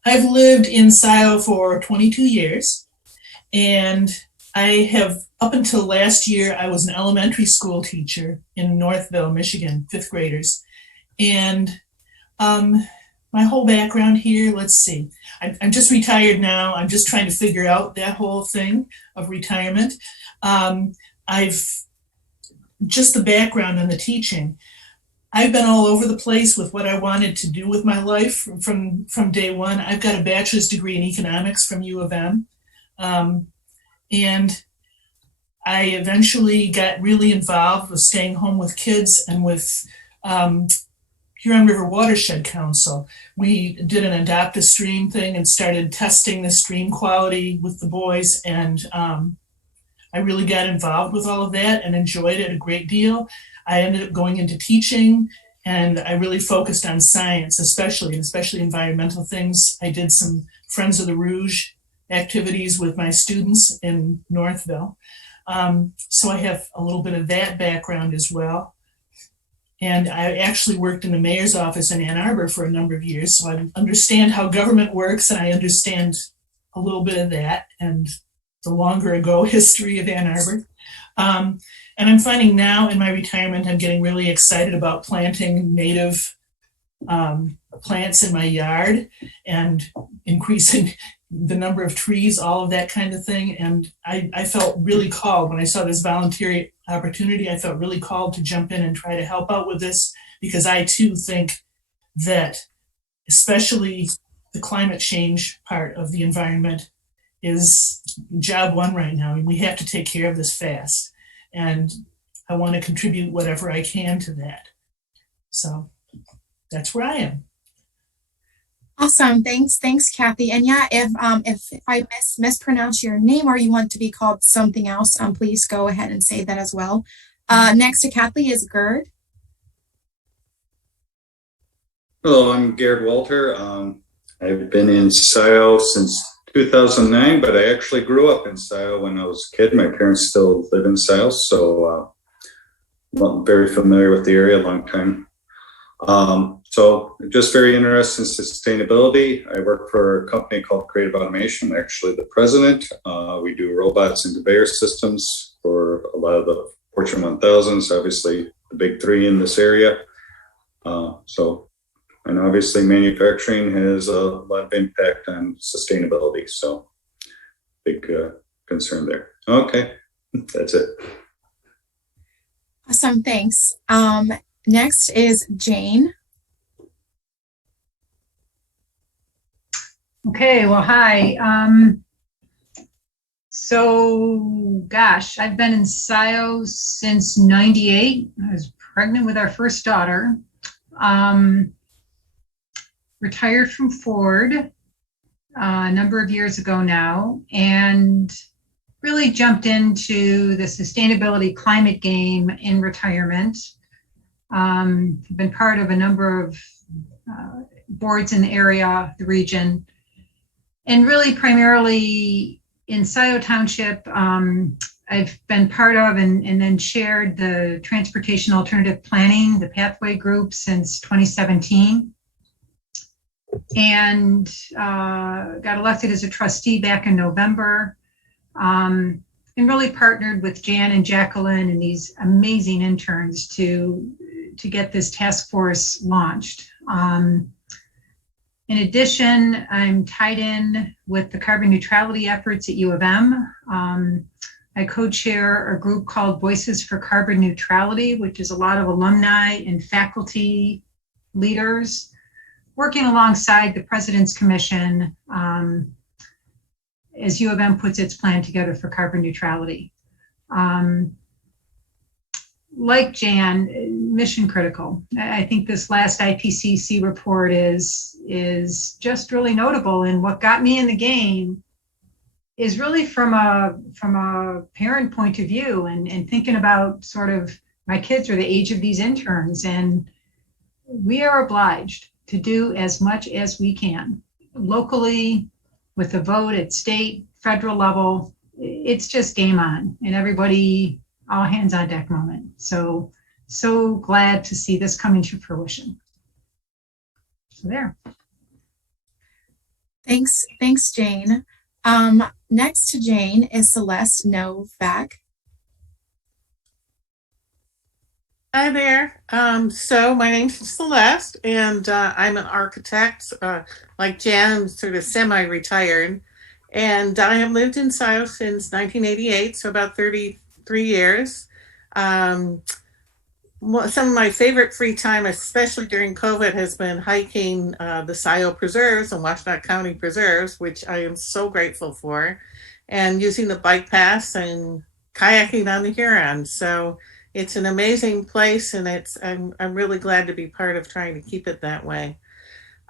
I've lived in Scio for 22 years, and I have, up until last year, I was an elementary school teacher in Northville, Michigan, 5th graders. And my whole background here, let's see, I'm just retired now. I'm just trying to figure out that whole thing of retirement. I've just the background on the teaching. I've been all over the place with what I wanted to do with my life from day one. I've got a bachelor's degree in economics from U of M. And I eventually got really involved with staying home with kids and with Huron River Watershed Council. We did an adopt a stream thing and started testing the stream quality with the boys. And I really got involved with all of that and enjoyed it a great deal. I ended up going into teaching, and I really focused on science, especially environmental things. I did some Friends of the Rouge activities with my students in Northville. So I have a little bit of that background as well. And I actually worked in the mayor's office in Ann Arbor for a number of years, so I understand how government works, and I understand a little bit of that and the longer ago history of Ann Arbor. And I'm finding now in my retirement, I'm getting really excited about planting native plants in my yard and increasing the number of trees, all of that kind of thing. And I felt really called when I saw this volunteer opportunity. I felt really called to jump in and try to help out with this, because I too think that especially the climate change part of the environment is job one right now. I mean, we have to take care of this fast. And I want to contribute whatever I can to that. So that's where I am. Awesome. Thanks, Kathy. And yeah, if I mispronounce your name or you want to be called something else, please go ahead and say that as well. Next to Kathy is Gerd. Hello, I'm Garrett Walter. I've been in Scio since 2009, but I actually grew up in Scio when I was a kid. My parents still live in Scio, so I'm very familiar with the area, a long time. So just very interested in sustainability. I work for a company called Creative Automation. I'm actually the president. We do robots and conveyor systems for a lot of the Fortune 1000s, obviously the big three in this area. And obviously manufacturing has a lot of impact on sustainability. So big concern there. Okay, that's it. Awesome, thanks. Next is Jane. Okay, well, hi. Gosh, I've been in Scio since '98. I was pregnant with our first daughter. Retired from Ford. a number of years ago now, and really jumped into the sustainability climate game in retirement. Been part of a number of boards in the area, the region, and really primarily in Scio Township. I've been part of and then chaired the Transportation Alternative Planning, the Pathway group, since 2017. And got elected as a trustee back in November. And really partnered with Jan and Jacqueline and these amazing interns to get this task force launched. In addition, I'm tied in with the carbon neutrality efforts at U of M. I co-chair a group called Voices for Carbon Neutrality, which is a lot of alumni and faculty leaders working alongside the President's Commission as U of M puts its plan together for carbon neutrality. Like Jan, mission critical. I think this last IPCC report is just really notable, and what got me in the game is really from a parent point of view and thinking about sort of my kids are the age of these interns, and we are obliged to do as much as we can locally with a vote at state, federal level. It's just game on, and everybody, all hands on deck moment. So glad to see this coming to fruition. So there. Thanks, Jane. Next to Jane is Celeste Novak. Hi there. So my name's Celeste, and I'm an architect. Like Jan, I'm sort of semi-retired, and I have lived in Scio since 1988, so about 33 years. Some of my favorite free time, especially during COVID, has been hiking the Scio Preserves and Washtenaw County Preserves, which I am so grateful for, and using the bike paths and kayaking on the Huron. So it's an amazing place, and I'm really glad to be part of trying to keep it that way.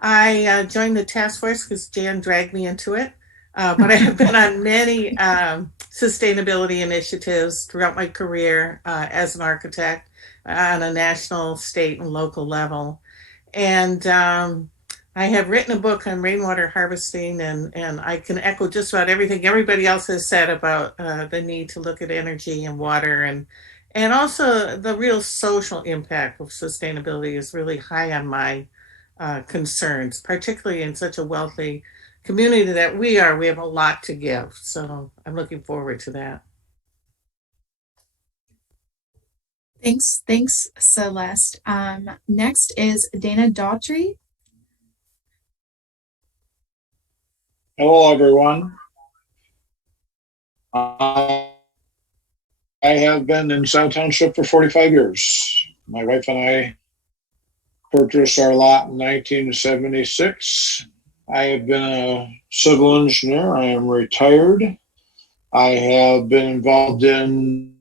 I joined the task force because Jan dragged me into it, but I have been on many sustainability initiatives throughout my career as an architect on a national, state, and local level. And I have written a book on rainwater harvesting, and I can echo just about everything everybody else has said about the need to look at energy and water, and also the real social impact of sustainability is really high on my concerns, particularly in such a wealthy community that we are. We have a lot to give. So I'm looking forward to that. Thanks, Celeste. Next is Dana Daughtry. Hello, everyone. I have been in Scio Township for 45 years. My wife and I purchased our lot in 1976. I have been a civil engineer. I am retired. I have been involved in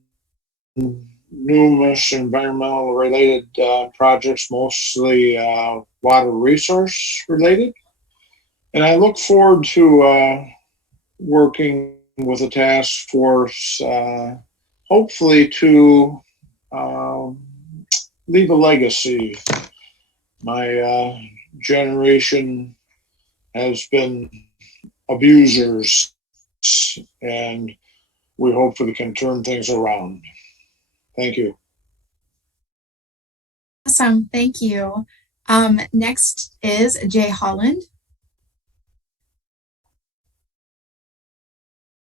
numerous environmental related projects, mostly water resource related. And I look forward to working with a task force, hopefully to leave a legacy. My generation has been abusers, and we hopefully can turn things around. Thank you. Awesome, thank you. Next is Jay Holland.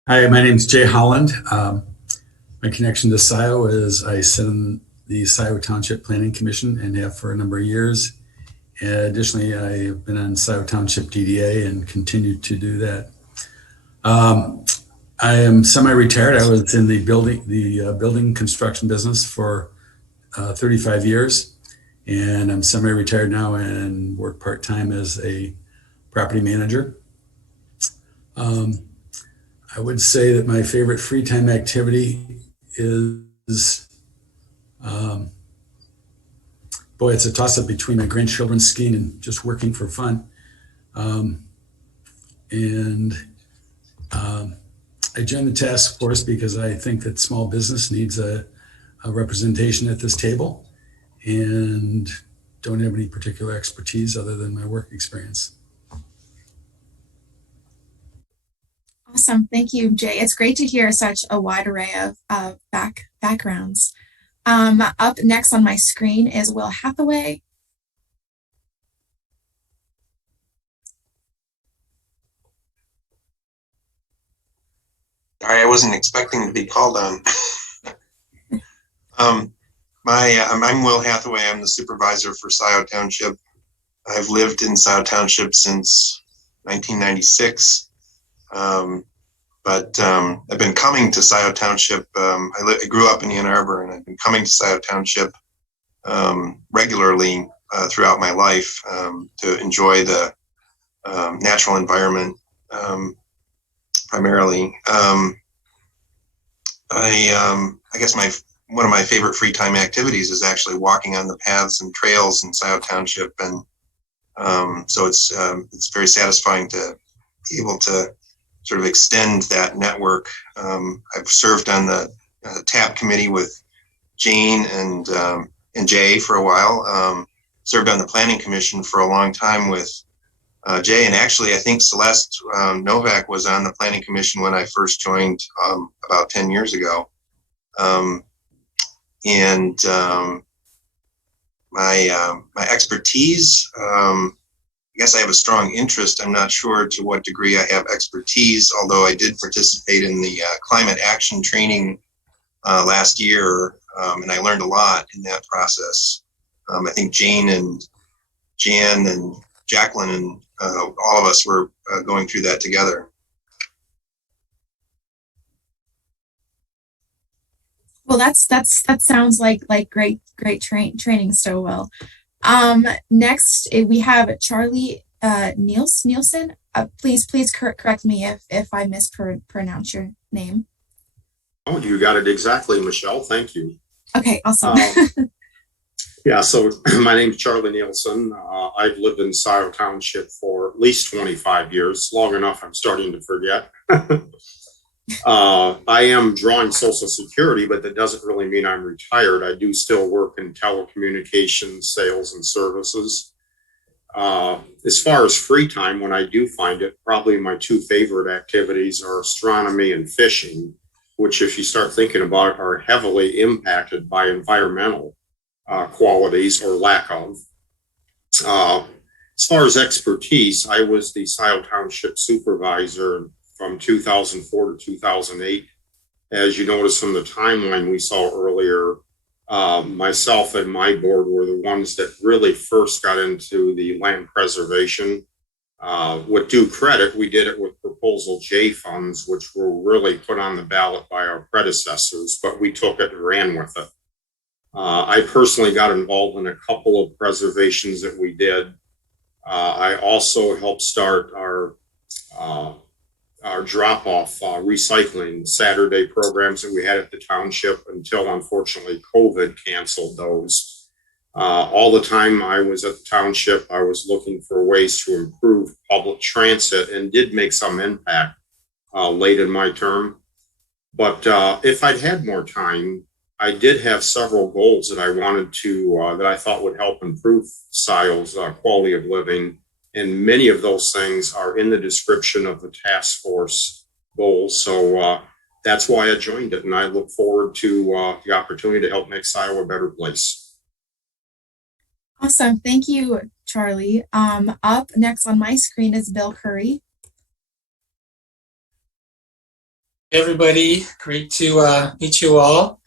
Hi, my name is Jay Holland. My connection to Scio is I sit on the Scio Township Planning Commission and have for a number of years. Additionally, I have been on Scio Township DDA and continue to do that. I am semi-retired. I was in the building construction business for 35 years, and I'm semi-retired now and work part-time as a property manager. I would say that my favorite free time activity is, boy, it's a toss-up between my grandchildren skiing and just working for fun. And I joined the task force because I think that small business needs a representation at this table, and don't have any particular expertise other than my work experience. Awesome. Thank you, Jay. It's great to hear such a wide array of backgrounds. Up next on my screen is Will Hathaway. Sorry, I wasn't expecting to be called on. I'm Will Hathaway. I'm the supervisor for Scio Township. I've lived in Scio Township since 1996. But I've been coming to Scio Township. I grew up in Ann Arbor, and I've been coming to Scio Township regularly throughout my life to enjoy the natural environment primarily. I guess one of my favorite free time activities is actually walking on the paths and trails in Scio Township, and so it's very satisfying to be able to sort of extend that network. I've served on the TAP committee with Jane and Jay for a while. Served on the planning commission for a long time with Jay, and actually I think Celeste Novak was on the planning commission when I first joined about 10 years ago. My expertise, I guess I have a strong interest. I'm not sure to what degree I have expertise, although I did participate in the climate action training last year, and I learned a lot in that process. I think Jane and Jan and Jacqueline and all of us were going through that together. Well, that sounds like great training, Stowell. Next we have Charlie Nielsen. Please correct me if I mispronounce your name. Oh, you got it exactly, Michelle. Thank you. Okay, awesome. Yeah, so my name is Charlie Nielsen. I've lived in Scio Township for at least 25 years, long enough I'm starting to forget. I am drawing Social Security, but that doesn't really mean I'm retired. I do still work in telecommunications, sales, and services. As far as free time, when I do find it, probably my two favorite activities are astronomy and fishing, which, if you start thinking about it, are heavily impacted by environmental qualities or lack of. As far as expertise, I was the Scio Township supervisor from 2004 to 2008. As you notice from the timeline we saw earlier, myself and my board were the ones that really first got into the land preservation. With due credit, we did it with Proposal J funds, which were really put on the ballot by our predecessors, but we took it and ran with it. I personally got involved in a couple of preservations that we did. I also helped start our drop-off recycling Saturday programs that we had at the township until, unfortunately, COVID canceled those. All the time I was at the township, I was looking for ways to improve public transit and did make some impact late in my term. But if I'd had more time, I did have several goals that I wanted to, that I thought would help improve Scio's quality of living. And many of those things are in the description of the task force goals. So that's why I joined it. And I look forward to the opportunity to help make Scio a better place. Awesome. Thank you, Charlie. Up next on my screen is Bill Curry. Hey everybody, great to meet you all.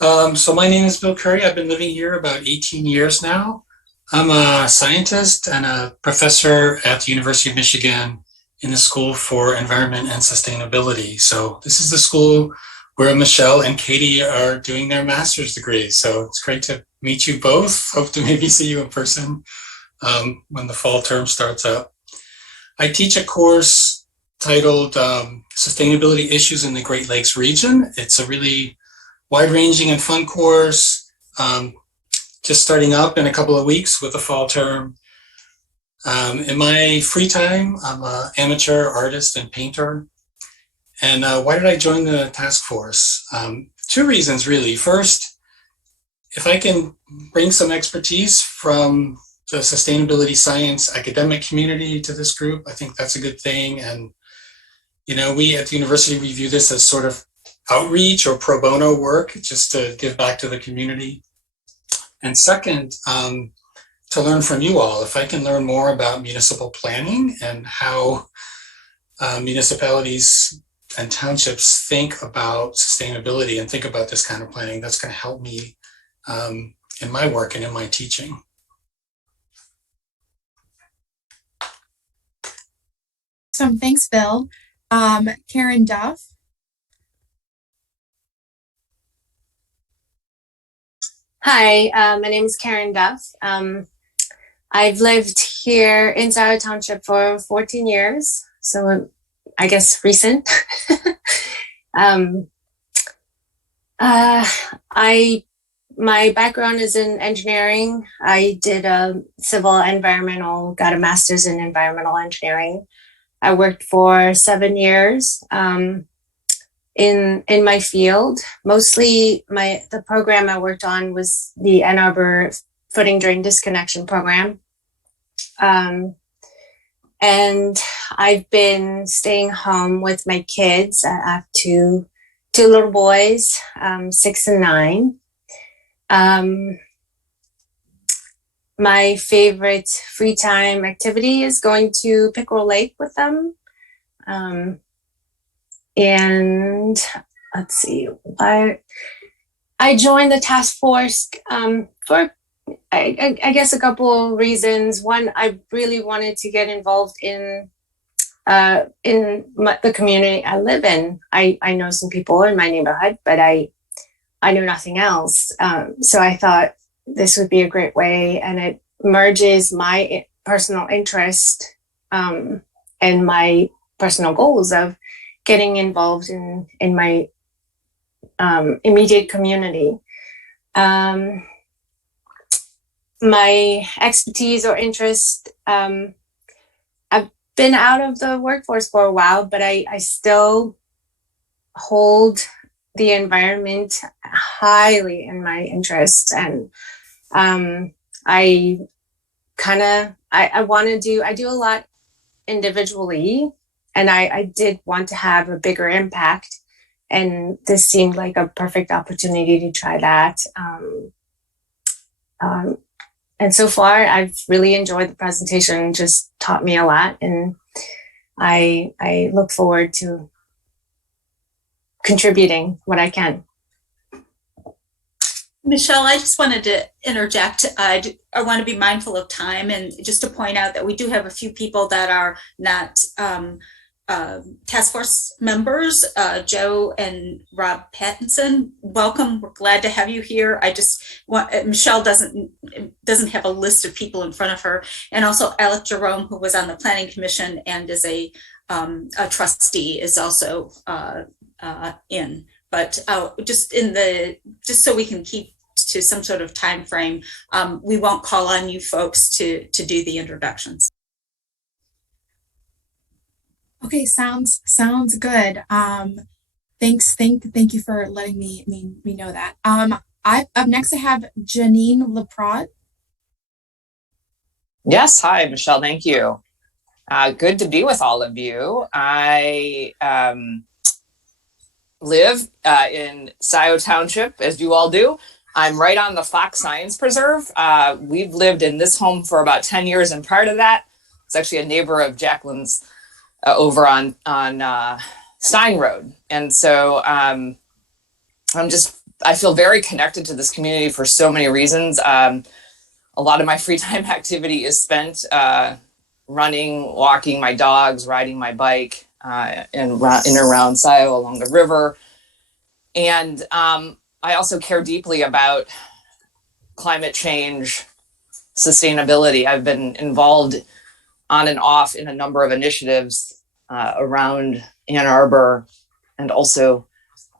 So my name is Bill Curry. I've been living here about 18 years now. I'm a scientist and a professor at the University of Michigan in the School for Environment and Sustainability. So this is the school where Michelle and Katie are doing their master's degrees. So it's great to meet you both. Hope to maybe see you in person when the fall term starts up. I teach a course titled Sustainability Issues in the Great Lakes Region. It's a really wide-ranging and fun course, just starting up in a couple of weeks with the fall term. In my free time, I'm an amateur artist and painter. And why did I join the task force? Two reasons, really. First, if I can bring some expertise from the sustainability science academic community to this group, I think that's a good thing. And, you know, we at the university, we view this as sort of outreach or pro bono work, just to give back to the community. And second, to learn from you all. If I can learn more about municipal planning and how municipalities and townships think about sustainability and think about this kind of planning, that's going to help me in my work and in my teaching. So thanks, Bill. Karen Duff. Hi, my name is Karen Duff. I've lived here in Scio Township for 14 years, so I guess recent. My background is in engineering. I did a civil environmental, got a master's in environmental engineering. I worked for 7 years in my field. Mostly the program I worked on was the Ann Arbor Footing Drain Disconnection Program. And I've been staying home with my kids. I have two little boys, 6 and 9. My favorite free time activity is going to Pickerel Lake with them. And let's see, I joined the task force for I guess a couple of reasons. One, I really wanted to get involved in the community I live in. I know some people in my neighborhood, but I knew nothing else. So I thought this would be a great way, and it merges my personal interest and my personal goals of getting involved in my immediate community. My expertise or interest, I've been out of the workforce for a while, but I still hold the environment highly in my interest. And I do a lot individually, and I did want to have a bigger impact. And this seemed like a perfect opportunity to try that. And so far, I've really enjoyed the presentation, just taught me a lot. And I look forward to contributing what I can. Michelle, I just wanted to interject. I want to be mindful of time, and just to point out that we do have a few people that are not task force members. Joe and Rob Pattinson, welcome. We're glad to have you here. I just want, Michelle doesn't have a list of people in front of her, and also Alec Jerome, who was on the Planning Commission and is a trustee, is also in. But just so we can keep to some sort of time frame, we won't call on you folks to do the introductions. Okay, sounds good. Thank you for letting me know that. Up next I have Janine Leprot. Yes, hi, Michelle. Thank you. Good to be with all of you. I live in Scio Township, as you all do. I'm right on the Fox Science Preserve. We've lived in this home for about 10 years, and prior to that, it's actually a neighbor of Jacqueline's over on Stein Road. And so I feel very connected to this community for so many reasons. A lot of my free time activity is spent running, walking my dogs, riding my bike in and around Scio along the river. And I also care deeply about climate change, sustainability. I've been involved on and off in a number of initiatives around Ann Arbor, and also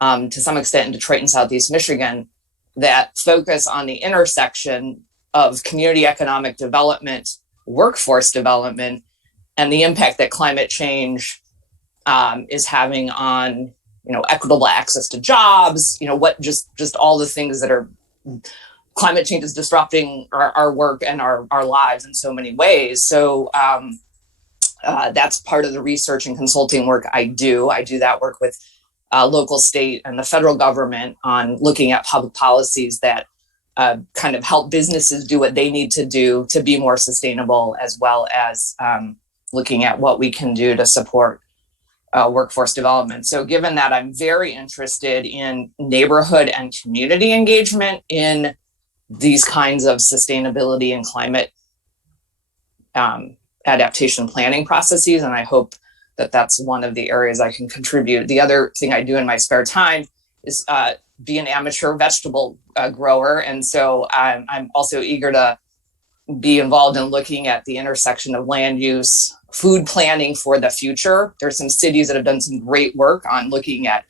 to some extent in Detroit and Southeast Michigan, that focus on the intersection of community economic development, workforce development and the impact that climate change is having on, equitable access to jobs, what just all the things that are climate change is disrupting our work and our lives in so many ways. So that's part of the research and consulting work I do. I do that work with local, state, and the federal government on looking at public policies that kind of help businesses do what they need to do to be more sustainable, as well as looking at what we can do to support workforce development. So given that, I'm very interested in neighborhood and community engagement in these kinds of sustainability and climate adaptation planning processes. And I hope that that's one of the areas I can contribute. The other thing I do in my spare time is be an amateur vegetable grower. And so I'm also eager to be involved in looking at the intersection of land use, food planning for the future. There's some cities that have done some great work on looking at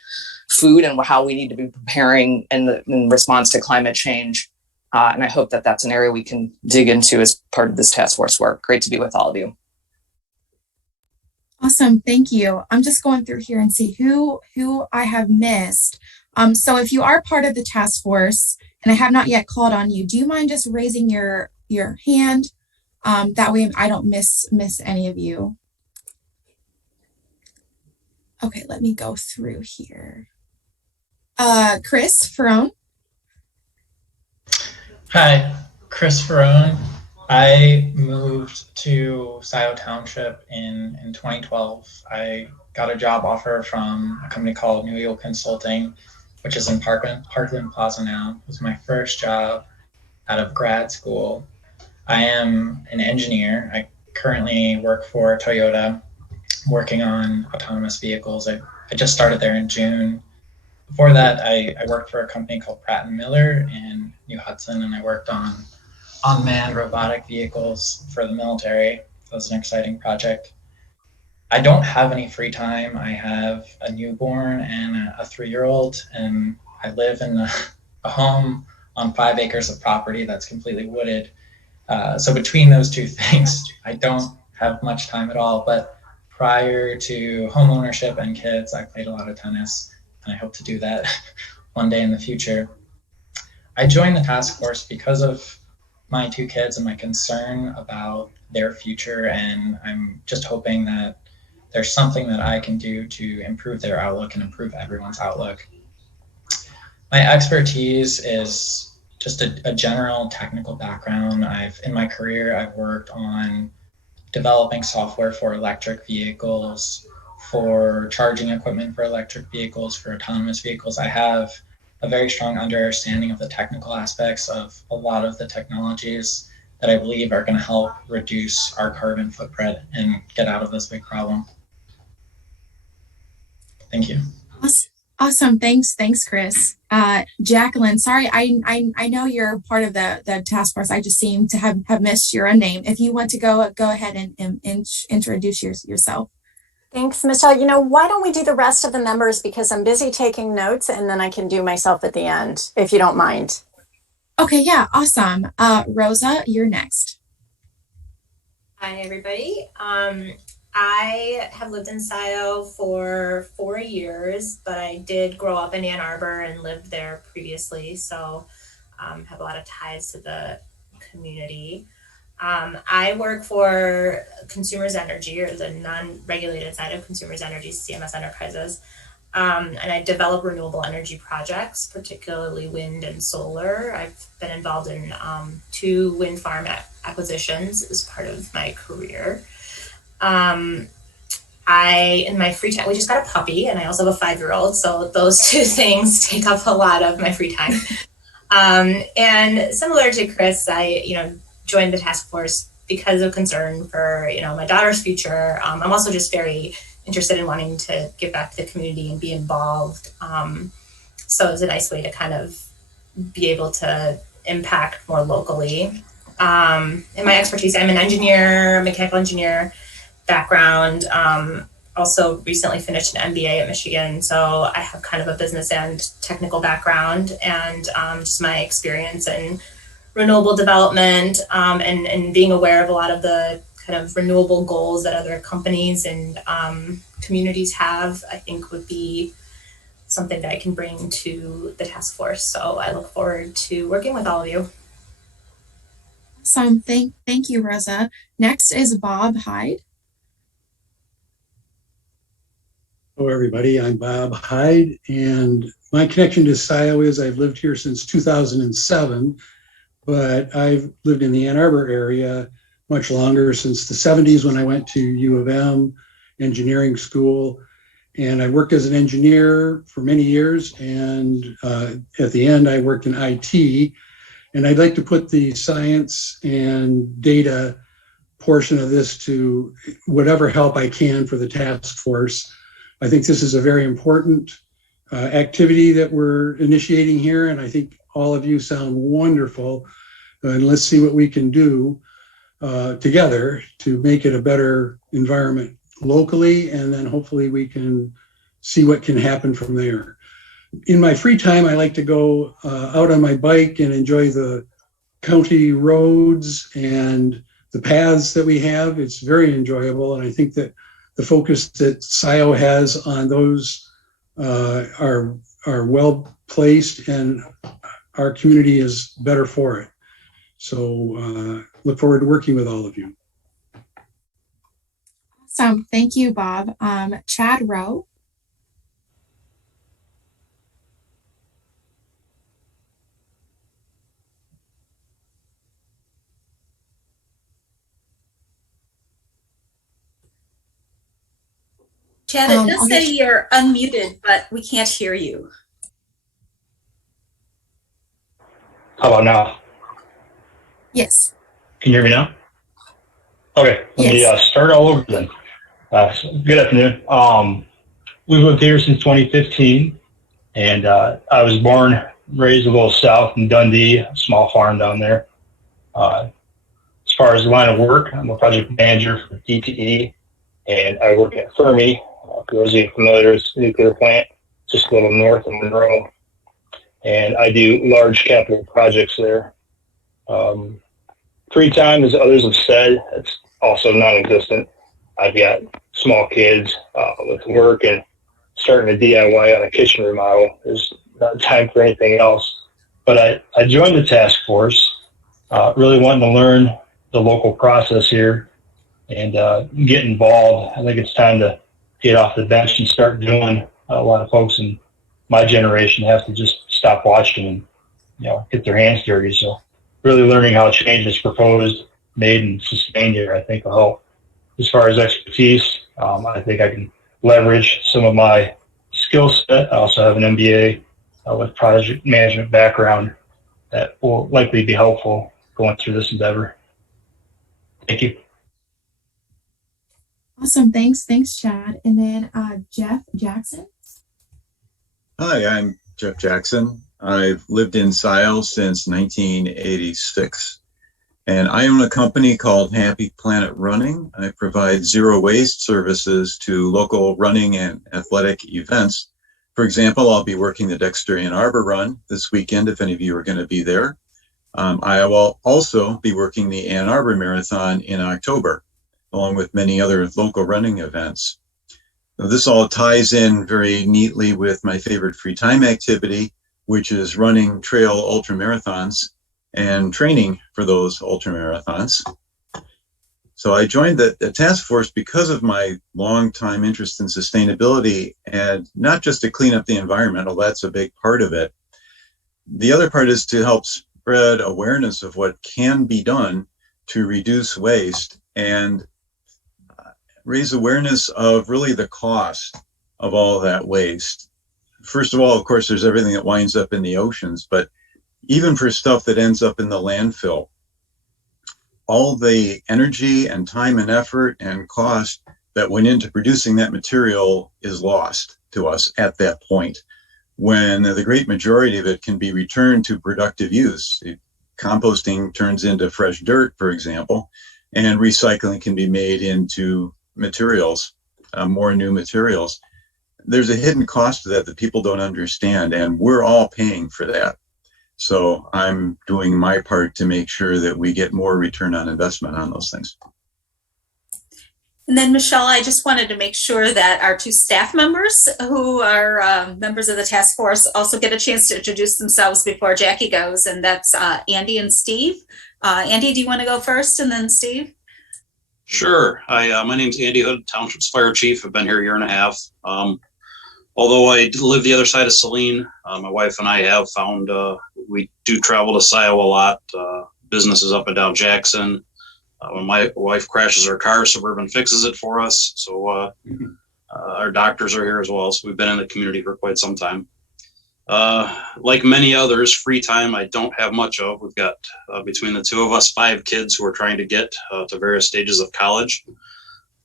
food and how we need to be preparing in response to climate change. And I hope that that's an area we can dig into as part of this task force work. Great to be with all of you. Awesome, thank you. I'm just going through here and see who I have missed. So if you are part of the task force and I have not yet called on you, do you mind just raising your hand? That way I don't miss any of you. Okay, let me go through here. Chris Ferrone. Hi, Chris Ferrone. I moved to Scio Township in 2012. I got a job offer from a company called New York Consulting, which is in Parkland Plaza now. It was my first job out of grad school. I am an engineer. I currently work for Toyota, working on autonomous vehicles. I just started there in June. Before that, I worked for a company called Pratt & Miller in New Hudson, and I worked on unmanned robotic vehicles for the military. That was an exciting project. I don't have any free time. I have a newborn and a 3-year-old, and I live in a home on 5 acres of property that's completely wooded. So between those two things, I don't have much time at all. But prior to home ownership and kids, I played a lot of tennis, and I hope to do that one day in the future. I joined the task force because of my 2 kids and my concern about their future, and I'm just hoping that there's something that I can do to improve their outlook and improve everyone's outlook. My expertise is just a general technical background. In my career, I've worked on developing software for electric vehicles, for charging equipment for electric vehicles, for autonomous vehicles. I have a very strong understanding of the technical aspects of a lot of the technologies that I believe are going to help reduce our carbon footprint and get out of this big problem. Thank you. Awesome. Thanks, Chris. Jacqueline, sorry, I know you're part of the task force. I just seem to have missed your own name. If you want to go ahead and introduce yourself. Thanks, Michelle. Why don't we do the rest of the members, because I'm busy taking notes, and then I can do myself at the end, if you don't mind. Okay, yeah, awesome. Rosa, you're next. Hi, everybody. I have lived in Scio for 4 years, but I did grow up in Ann Arbor and lived there previously, so have a lot of ties to the community. I work for Consumers Energy, or the non-regulated side of Consumers Energy, CMS Enterprises, and I develop renewable energy projects, particularly wind and solar. I've been involved in 2 wind farm acquisitions as part of my career. In my free time, we just got a puppy, and I also have a 5-year-old, so those 2 things take up a lot of my free time. And similar to Chris, I joined the task force because of concern for my daughter's future. I'm also just very interested in wanting to give back to the community and be involved. So it's a nice way to kind of be able to impact more locally. In my expertise, I'm an engineer, mechanical engineer background. Also recently finished an MBA at Michigan, so I have kind of a business and technical background, and just my experience in renewable development, and being aware of a lot of the kind of renewable goals that other companies and communities have, I think would be something that I can bring to the task force. So I look forward to working with all of you. Awesome. Thank you, Rosa. Next is Bob Hyde. Hello, everybody. I'm Bob Hyde, and my connection to Scio is I've lived here since 2007, but I've lived in the Ann Arbor area much longer, since the 70s when I went to U of M engineering school. And I worked as an engineer for many years, and at the end I worked in IT. And I'd like to put the science and data portion of this to whatever help I can for the task force. I think this is a very important activity that we're initiating here, and I think all of you sound wonderful. And let's see what we can do together to make it a better environment locally, and then hopefully we can see what can happen from there. In my free time, I like to go out on my bike and enjoy the county roads and the paths that we have. It's very enjoyable, and I think that the focus that Scio has on those are well placed, and our community is better for it. So look forward to working with all of you. Awesome. Thank you, Bob. Chad Rowe. Chad, it does say you're unmuted, but we can't hear you. How about now? Yes. Can you hear me now? Okay, let me start all over then. Good afternoon. We've lived here since 2015, and I was born, raised a little south in Dundee, a small farm down there. As far as the line of work, I'm a project manager for DTE, and I work at Fermi. For those of you familiar, it's a nuclear plant just a little north of Monroe. And I do large capital projects there. Free time, as others have said, it's also non-existent. I've got small kids with work and starting a DIY on a kitchen remodel. There's not time for anything else. But I joined the task force, really wanting to learn the local process here and get involved. I think it's time to get off the bench and start doing. A lot of folks in my generation have to just stop watching and get their hands dirty. So really learning how change is proposed, made, and sustained here, I think will help. As far as expertise, I think I can leverage some of my skill set. I also have an MBA with project management background that will likely be helpful going through this endeavor. Thank you. Awesome. Thanks, Chad. And then Jeff Jackson. Hi, I'm Jeff Jackson. I've lived in Scio since 1986, and I own a company called Happy Planet Running. I provide zero waste services to local running and athletic events. For example, I'll be working the Dexter Ann Arbor Run this weekend if any of you are going to be there. I will also be working the Ann Arbor Marathon in October, along with many other local running events. Now, this all ties in very neatly with my favorite free time activity, which is running trail ultramarathons and training for those ultramarathons. So I joined the task force because of my long-time interest in sustainability, and not just to clean up the environment, although that's a big part of it. The other part is to help spread awareness of what can be done to reduce waste and raise awareness of really the cost of all that waste. First of all, of course, there's everything that winds up in the oceans, but even for stuff that ends up in the landfill, all the energy and time and effort and cost that went into producing that material is lost to us at that point, when the great majority of it can be returned to productive use. Composting turns into fresh dirt, for example, and recycling can be made into materials, more new materials. There's a hidden cost to that people don't understand, and we're all paying for that. So I'm doing my part to make sure that we get more return on investment on those things. And then, Michelle, I just wanted to make sure that our two staff members who are members of the task force also get a chance to introduce themselves before Jackie goes, and that's Andy and Steve. Andy, do you want to go first, and then Steve? Sure. Hi, my name's Andy Hood, Township's Fire Chief. I've been here a year and a half. Although I live the other side of Saline, my wife and I have found we do travel to Scio a lot. Businesses up and down Jackson. When my wife crashes her car, Suburban fixes it for us. So our doctors are here as well. So we've been in the community for quite some time. Like many others, free time I don't have much of. We've got, between the two of us, 5 kids who are trying to get to various stages of college.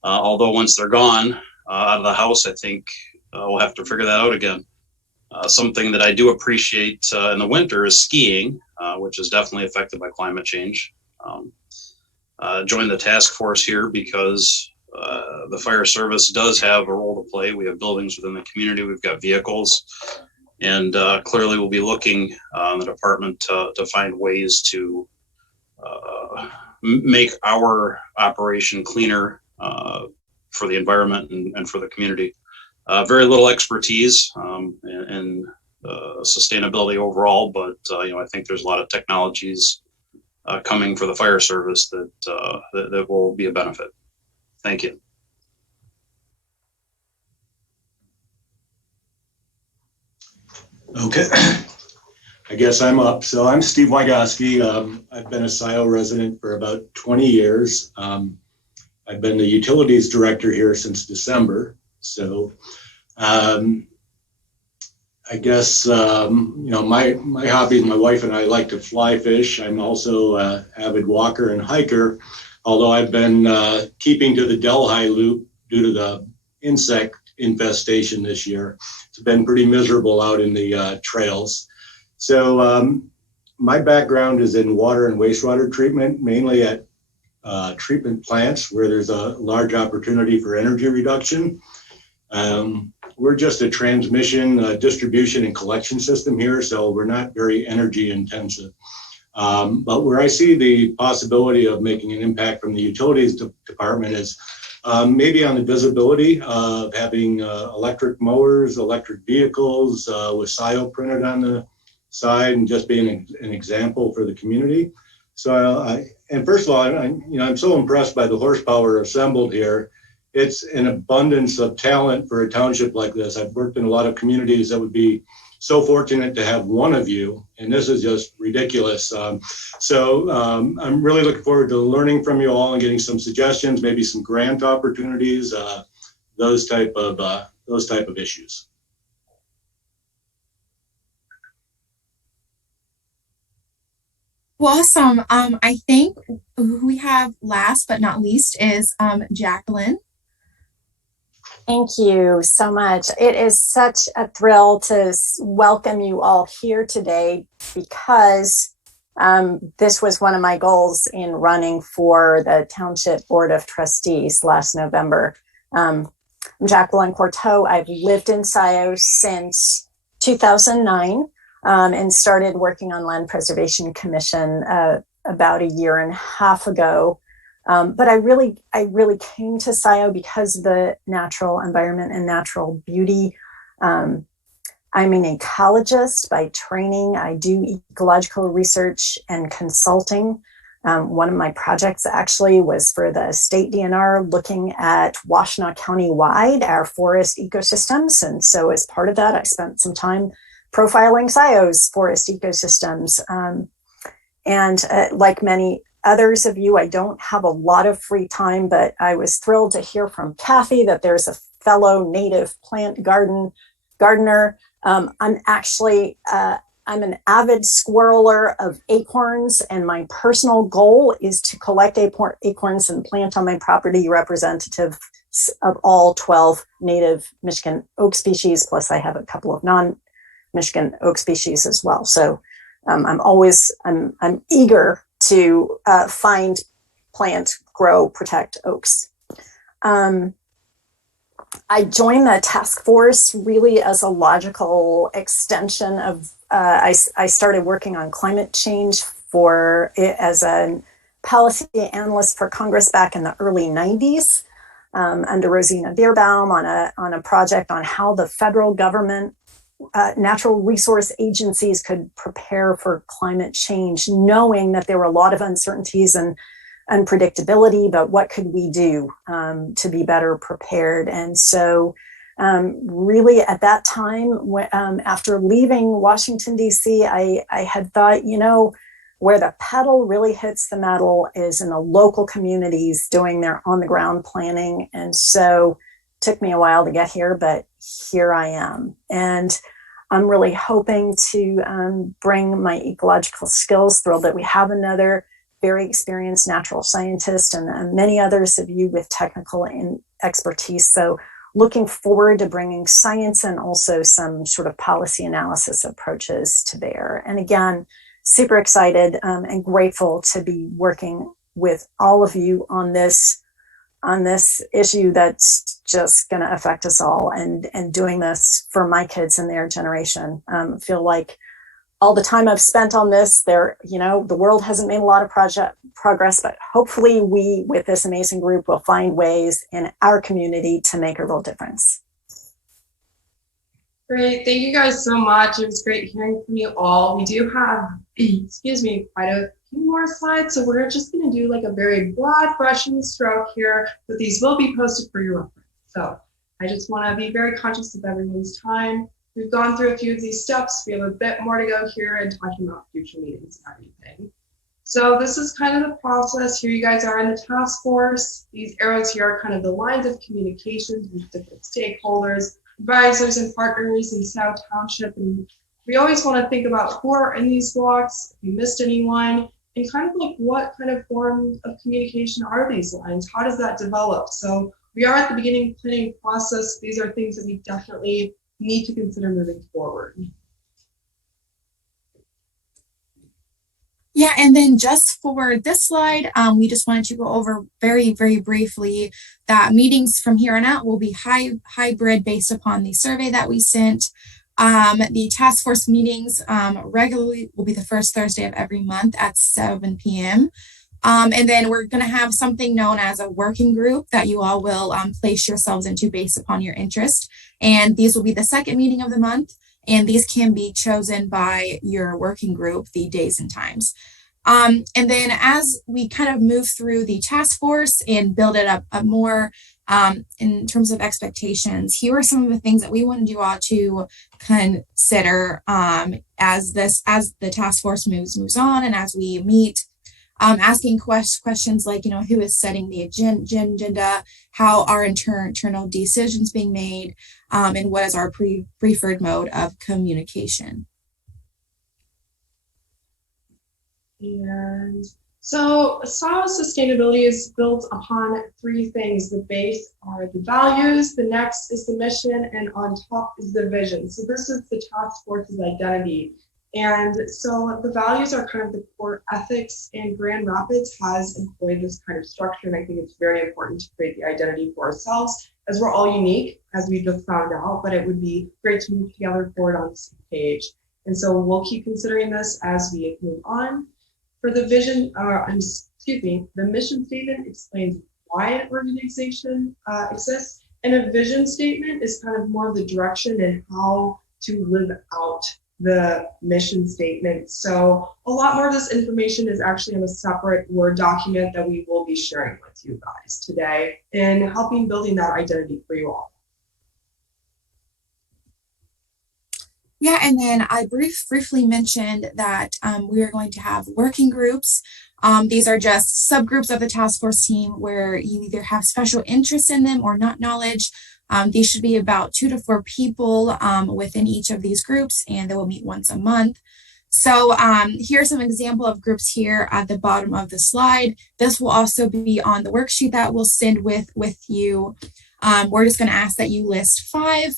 Although once they're gone out of the house, I think we'll have to figure that out again. Something that I do appreciate in the winter is skiing, which is definitely affected by climate change. Joined the task force here because the fire service does have a role to play. We have buildings within the community. We've got vehicles. And clearly we'll be looking in the department to find ways to make our operation cleaner for the environment and for the community. Very little expertise in sustainability overall, but I think there's a lot of technologies coming for the fire service that will be a benefit. Thank you. Okay, I guess I'm up. So I'm Steve Wygoski. I've been a Scio resident for about 20 years. I've been the utilities director here since December. So I guess, my hobby, my wife and I like to fly fish. I'm also an avid walker and hiker, although I've been keeping to the Delhi loop due to the insect infestation this year. It's been pretty miserable out in the trails. So my background is in water and wastewater treatment, mainly at treatment plants where there's a large opportunity for energy reduction. We're just a transmission, distribution, and collection system here, so we're not very energy intensive. But where I see the possibility of making an impact from the utilities department is maybe on the visibility of having electric mowers, electric vehicles with Scio printed on the side, and just being an example for the community. So, and first of all, I'm so impressed by the horsepower assembled here. It's an abundance of talent for a township like this. I've worked in a lot of communities that would be so fortunate to have one of you, and this is just ridiculous. So I'm really looking forward to learning from you all and getting some suggestions, maybe some grant opportunities, those type of issues. Awesome. I think who we have last but not least is Jacqueline. Thank you so much. It is such a thrill to welcome you all here today because this was one of my goals in running for the Township Board of Trustees last November. I'm Jacqueline Courteau. I've lived in Scio since 2009 and started working on Land Preservation Commission about a year and a half ago. But I really came to Scio because of the natural environment and natural beauty. I'm an ecologist by training. I do ecological research and consulting. One of my projects actually was for the state DNR looking at Washtenaw County wide, our forest ecosystems. And so as part of that, I spent some time profiling Scio's forest ecosystems. Like many others of you, I don't have a lot of free time, but I was thrilled to hear from Kathy that there's a fellow native plant gardener. I'm an avid squirreler of acorns, and my personal goal is to collect acorns and plant on my property representative of all 12 native Michigan oak species. Plus I have a couple of non-Michigan oak species as well. So I'm eager to find, plant, grow, protect oaks. I joined the task force really as a logical extension of I started working on climate change for as a policy analyst for Congress back in the early 90s under Rosina Bierbaum on a project on how the federal government natural resource agencies could prepare for climate change, knowing that there were a lot of uncertainties and unpredictability, but what could we do to be better prepared? And so really at that time, after leaving Washington, D.C., I had thought, where the pedal really hits the metal is in the local communities doing their on-the-ground planning. And so it took me a while to get here, but here I am. And I'm really hoping to bring my ecological skills, thrilled that we have another very experienced natural scientist and many others of you with technical expertise. So looking forward to bringing science and also some sort of policy analysis approaches to bear. And again, super excited and grateful to be working with all of you on this issue that's just going to affect us all, and doing this for my kids and their generation. Feel like all the time I've spent on this, the world hasn't made a lot of progress, but hopefully we, with this amazing group, will find ways in our community to make a real difference. Great, thank you guys so much. It was great hearing from you all. We do have, excuse me, quite a few more slides, so we're just going to do like a very broad brushing stroke here, but these will be posted for your reference. So I just want to be very conscious of everyone's time. We've gone through a few of these steps. We have a bit more to go here and talking about future meetings and everything. So this is kind of the process. Here you guys are in the task force. These arrows here are kind of the lines of communications with different stakeholders, advisors and partners in Scio Township. And we always want to think about who are in these blocks, if you missed anyone, and kind of like what kind of form of communication are these lines? How does that develop? So we are at the beginning planning process. These are things that we definitely need to consider moving forward. Yeah, and then just for this slide, we just wanted to go over very, very briefly that meetings from here on out will be hybrid based upon the survey that we sent. The task force meetings regularly will be the first Thursday of every month at 7 p.m. And then we're going to have something known as a working group that you all will place yourselves into based upon your interest. And these will be the second meeting of the month. And these can be chosen by your working group, the days and times. And then as we kind of move through the task force and build it up more in terms of expectations, here are some of the things that we want you all to consider as the task force moves on and as we meet. Asking questions like, who is setting the agenda, how are internal decisions being made, and what is our preferred mode of communication. And so Scio sustainability is built upon three things. The base are the values, the next is the mission, and on top is the vision. So this is the task force's identity. And so the values are kind of the core ethics, and Grand Rapids has employed this kind of structure. And I think it's very important to create the identity for ourselves, as we're all unique, as we just found out, but it would be great to move together forward on the same page. And so we'll keep considering this as we move on. For the vision, the mission statement explains why an organization exists. And a vision statement is kind of more of the direction and how to live out the mission statement. So a lot more of this information is actually in a separate Word document that we will be sharing with you guys today and helping building that identity for you all. Yeah, and then I briefly mentioned that we are going to have working groups. These are just subgroups of the task force team where you either have special interest in them or not knowledge. These should be about 2 to 4 people within each of these groups, and they will meet once a month. So here's some example of groups here at the bottom of the slide. This will also be on the worksheet that we'll send with you. We're just going to ask that you list 5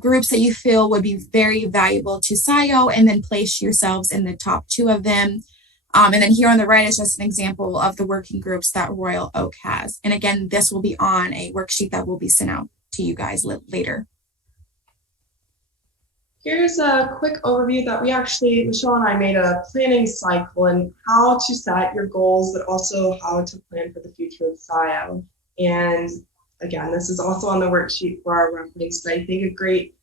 groups that you feel would be very valuable to Scio, and then place yourselves in the top 2 of them. And then here on the right is just an example of the working groups that Royal Oak has. And again, this will be on a worksheet that will be sent out to you guys later. Here's a quick overview that Michelle and I made a planning cycle and how to set your goals, but also how to plan for the future of Scio. And again, this is also on the worksheet for our reference, but I think a great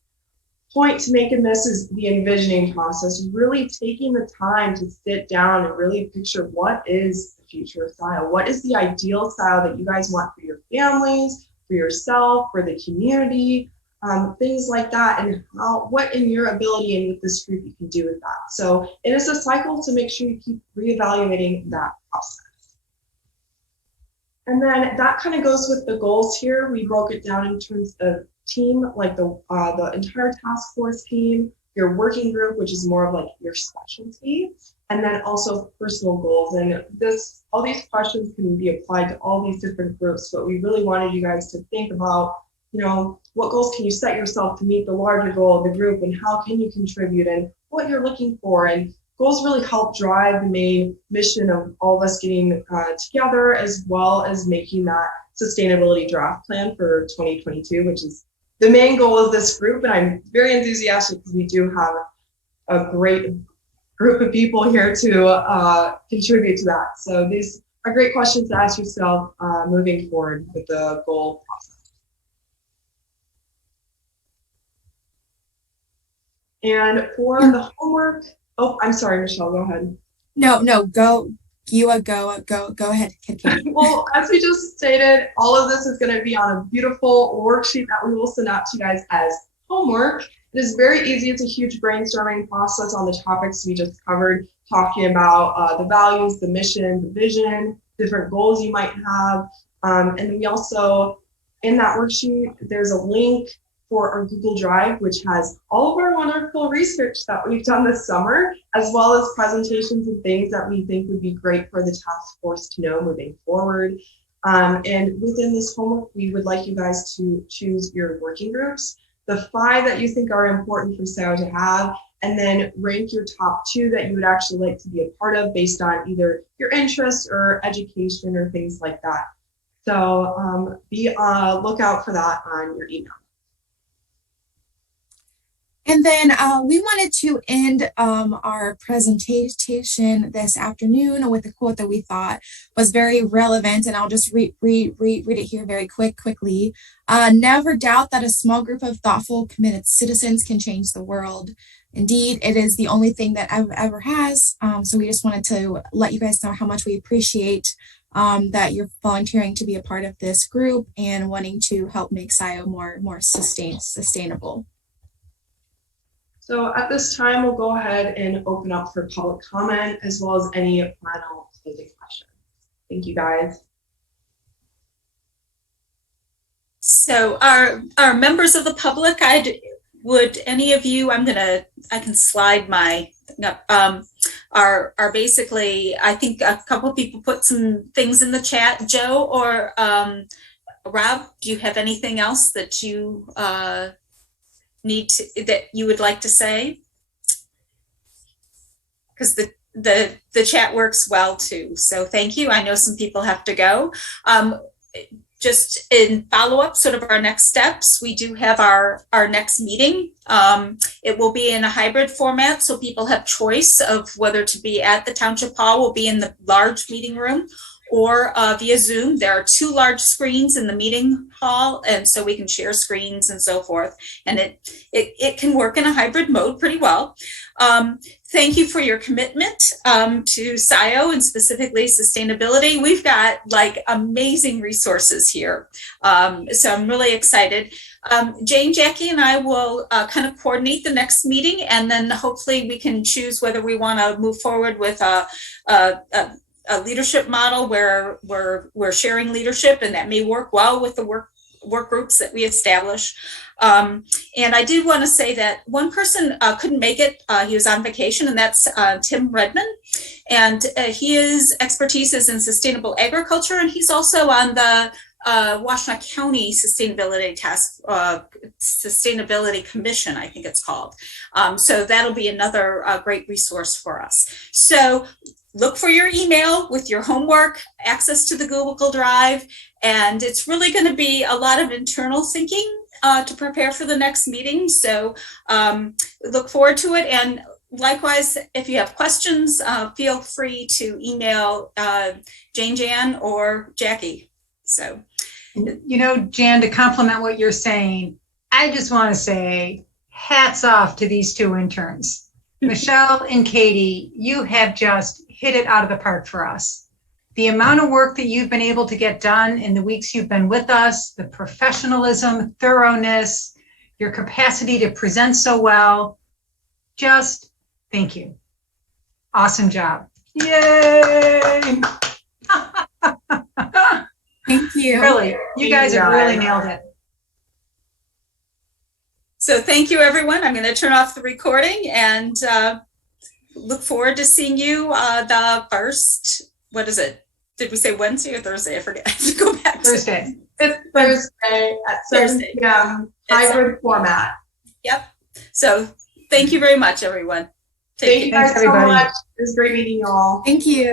point to make in this is the envisioning process, really taking the time to sit down and really picture what is the future of Scio. What is the ideal Scio that you guys want for your families, for yourself, for the community? Things like that, and what in your ability and with this group you can do with that. So it is a cycle to make sure you keep reevaluating that process. And then that kind of goes with the goals here. We broke it down in terms of team, like the entire task force team, your working group, which is more of like your specialty, and then also personal goals. And all these questions can be applied to all these different groups, but we really wanted you guys to think about, what goals can you set yourself to meet the larger goal of the group, and how can you contribute, and what you're looking for. And goals really help drive the main mission of all of us getting together, as well as making that sustainability draft plan for 2022, which is the main goal of this group. And I'm very enthusiastic because we do have a great group of people here to contribute to that. So these are great questions to ask yourself moving forward with the goal process. And for the homework, I'm sorry, Michelle, go ahead. No, go ahead. Well, as we just stated, all of this is going to be on a beautiful worksheet that we will send out to you guys as homework. It is very easy. It's a huge brainstorming process on the topics we just covered, talking about the values, the mission, the vision, different goals you might have. And then we also, in that worksheet, there's a link for our Google Drive, which has all of our wonderful research that we've done this summer, as well as presentations and things that we think would be great for the task force to know moving forward. And within this homework, we would like you guys to choose your working groups, the 5 that you think are important for Scio to have, and then rank your top 2 that you would actually like to be a part of based on either your interests or education or things like that. So be look out for that on your email. And then we wanted to end our presentation this afternoon with a quote that we thought was very relevant, and I'll just read it here very quickly. Never doubt that a small group of thoughtful, committed citizens can change the world. Indeed, it is the only thing that ever has. So we just wanted to let you guys know how much we appreciate that you're volunteering to be a part of this group and wanting to help make Scio more sustainable. So at this time, we'll go ahead and open up for public comment as well as any final closing questions. Thank you, guys. So our members of the public, would any of you, I can slide my, are basically, I think a couple of people put some things in the chat. Joe or Rob, do you have anything else that you that you would like to say? Because the chat works well too. So thank you. I know some people have to go. Just in follow-up, sort of our next steps, we do have our next meeting. It will be in a hybrid format, so people have choice of whether to be at the Township Hall, will be in the large meeting room, or via Zoom. There are 2 large screens in the meeting hall, and so we can share screens and so forth. And it can work in a hybrid mode pretty well. Thank you for your commitment to Scio and specifically sustainability. We've got like amazing resources here. So I'm really excited. Jane, Jackie, and I will kind of coordinate the next meeting, and then hopefully we can choose whether we want to move forward with a leadership model where we're sharing leadership, and that may work well with the work groups that we establish. And I did want to say that one person couldn't make it. He was on vacation, and that's Tim Redmond. And his expertise is in sustainable agriculture, and he's also on the Washtenaw County Sustainability Sustainability Commission, I think it's called. So that'll be another great resource for us. So look for your email with your homework, access to the Google Drive, and it's really going to be a lot of internal thinking to prepare for the next meeting. So look forward to it. And likewise, if you have questions, feel free to email Jan or Jackie. So, you know, Jan, to compliment what you're saying, I just want to say hats off to these two interns. Michelle and Katie, you have just hit it out of the park for us. The amount of work that you've been able to get done in the weeks you've been with us, the professionalism, thoroughness, your capacity to present so well, just thank you. Awesome job. Yay! Thank you. Really, you guys have really nailed it. So thank you, everyone. I'm going to turn off the recording and look forward to seeing you the first, what is it? Did we say Wednesday or Thursday? I forget. I have to go back. Thursday. It's Thursday at 7 p.m. hybrid format. Yep. So thank you very much, everyone. Thank you guys so much. It was great meeting you all. Thank you.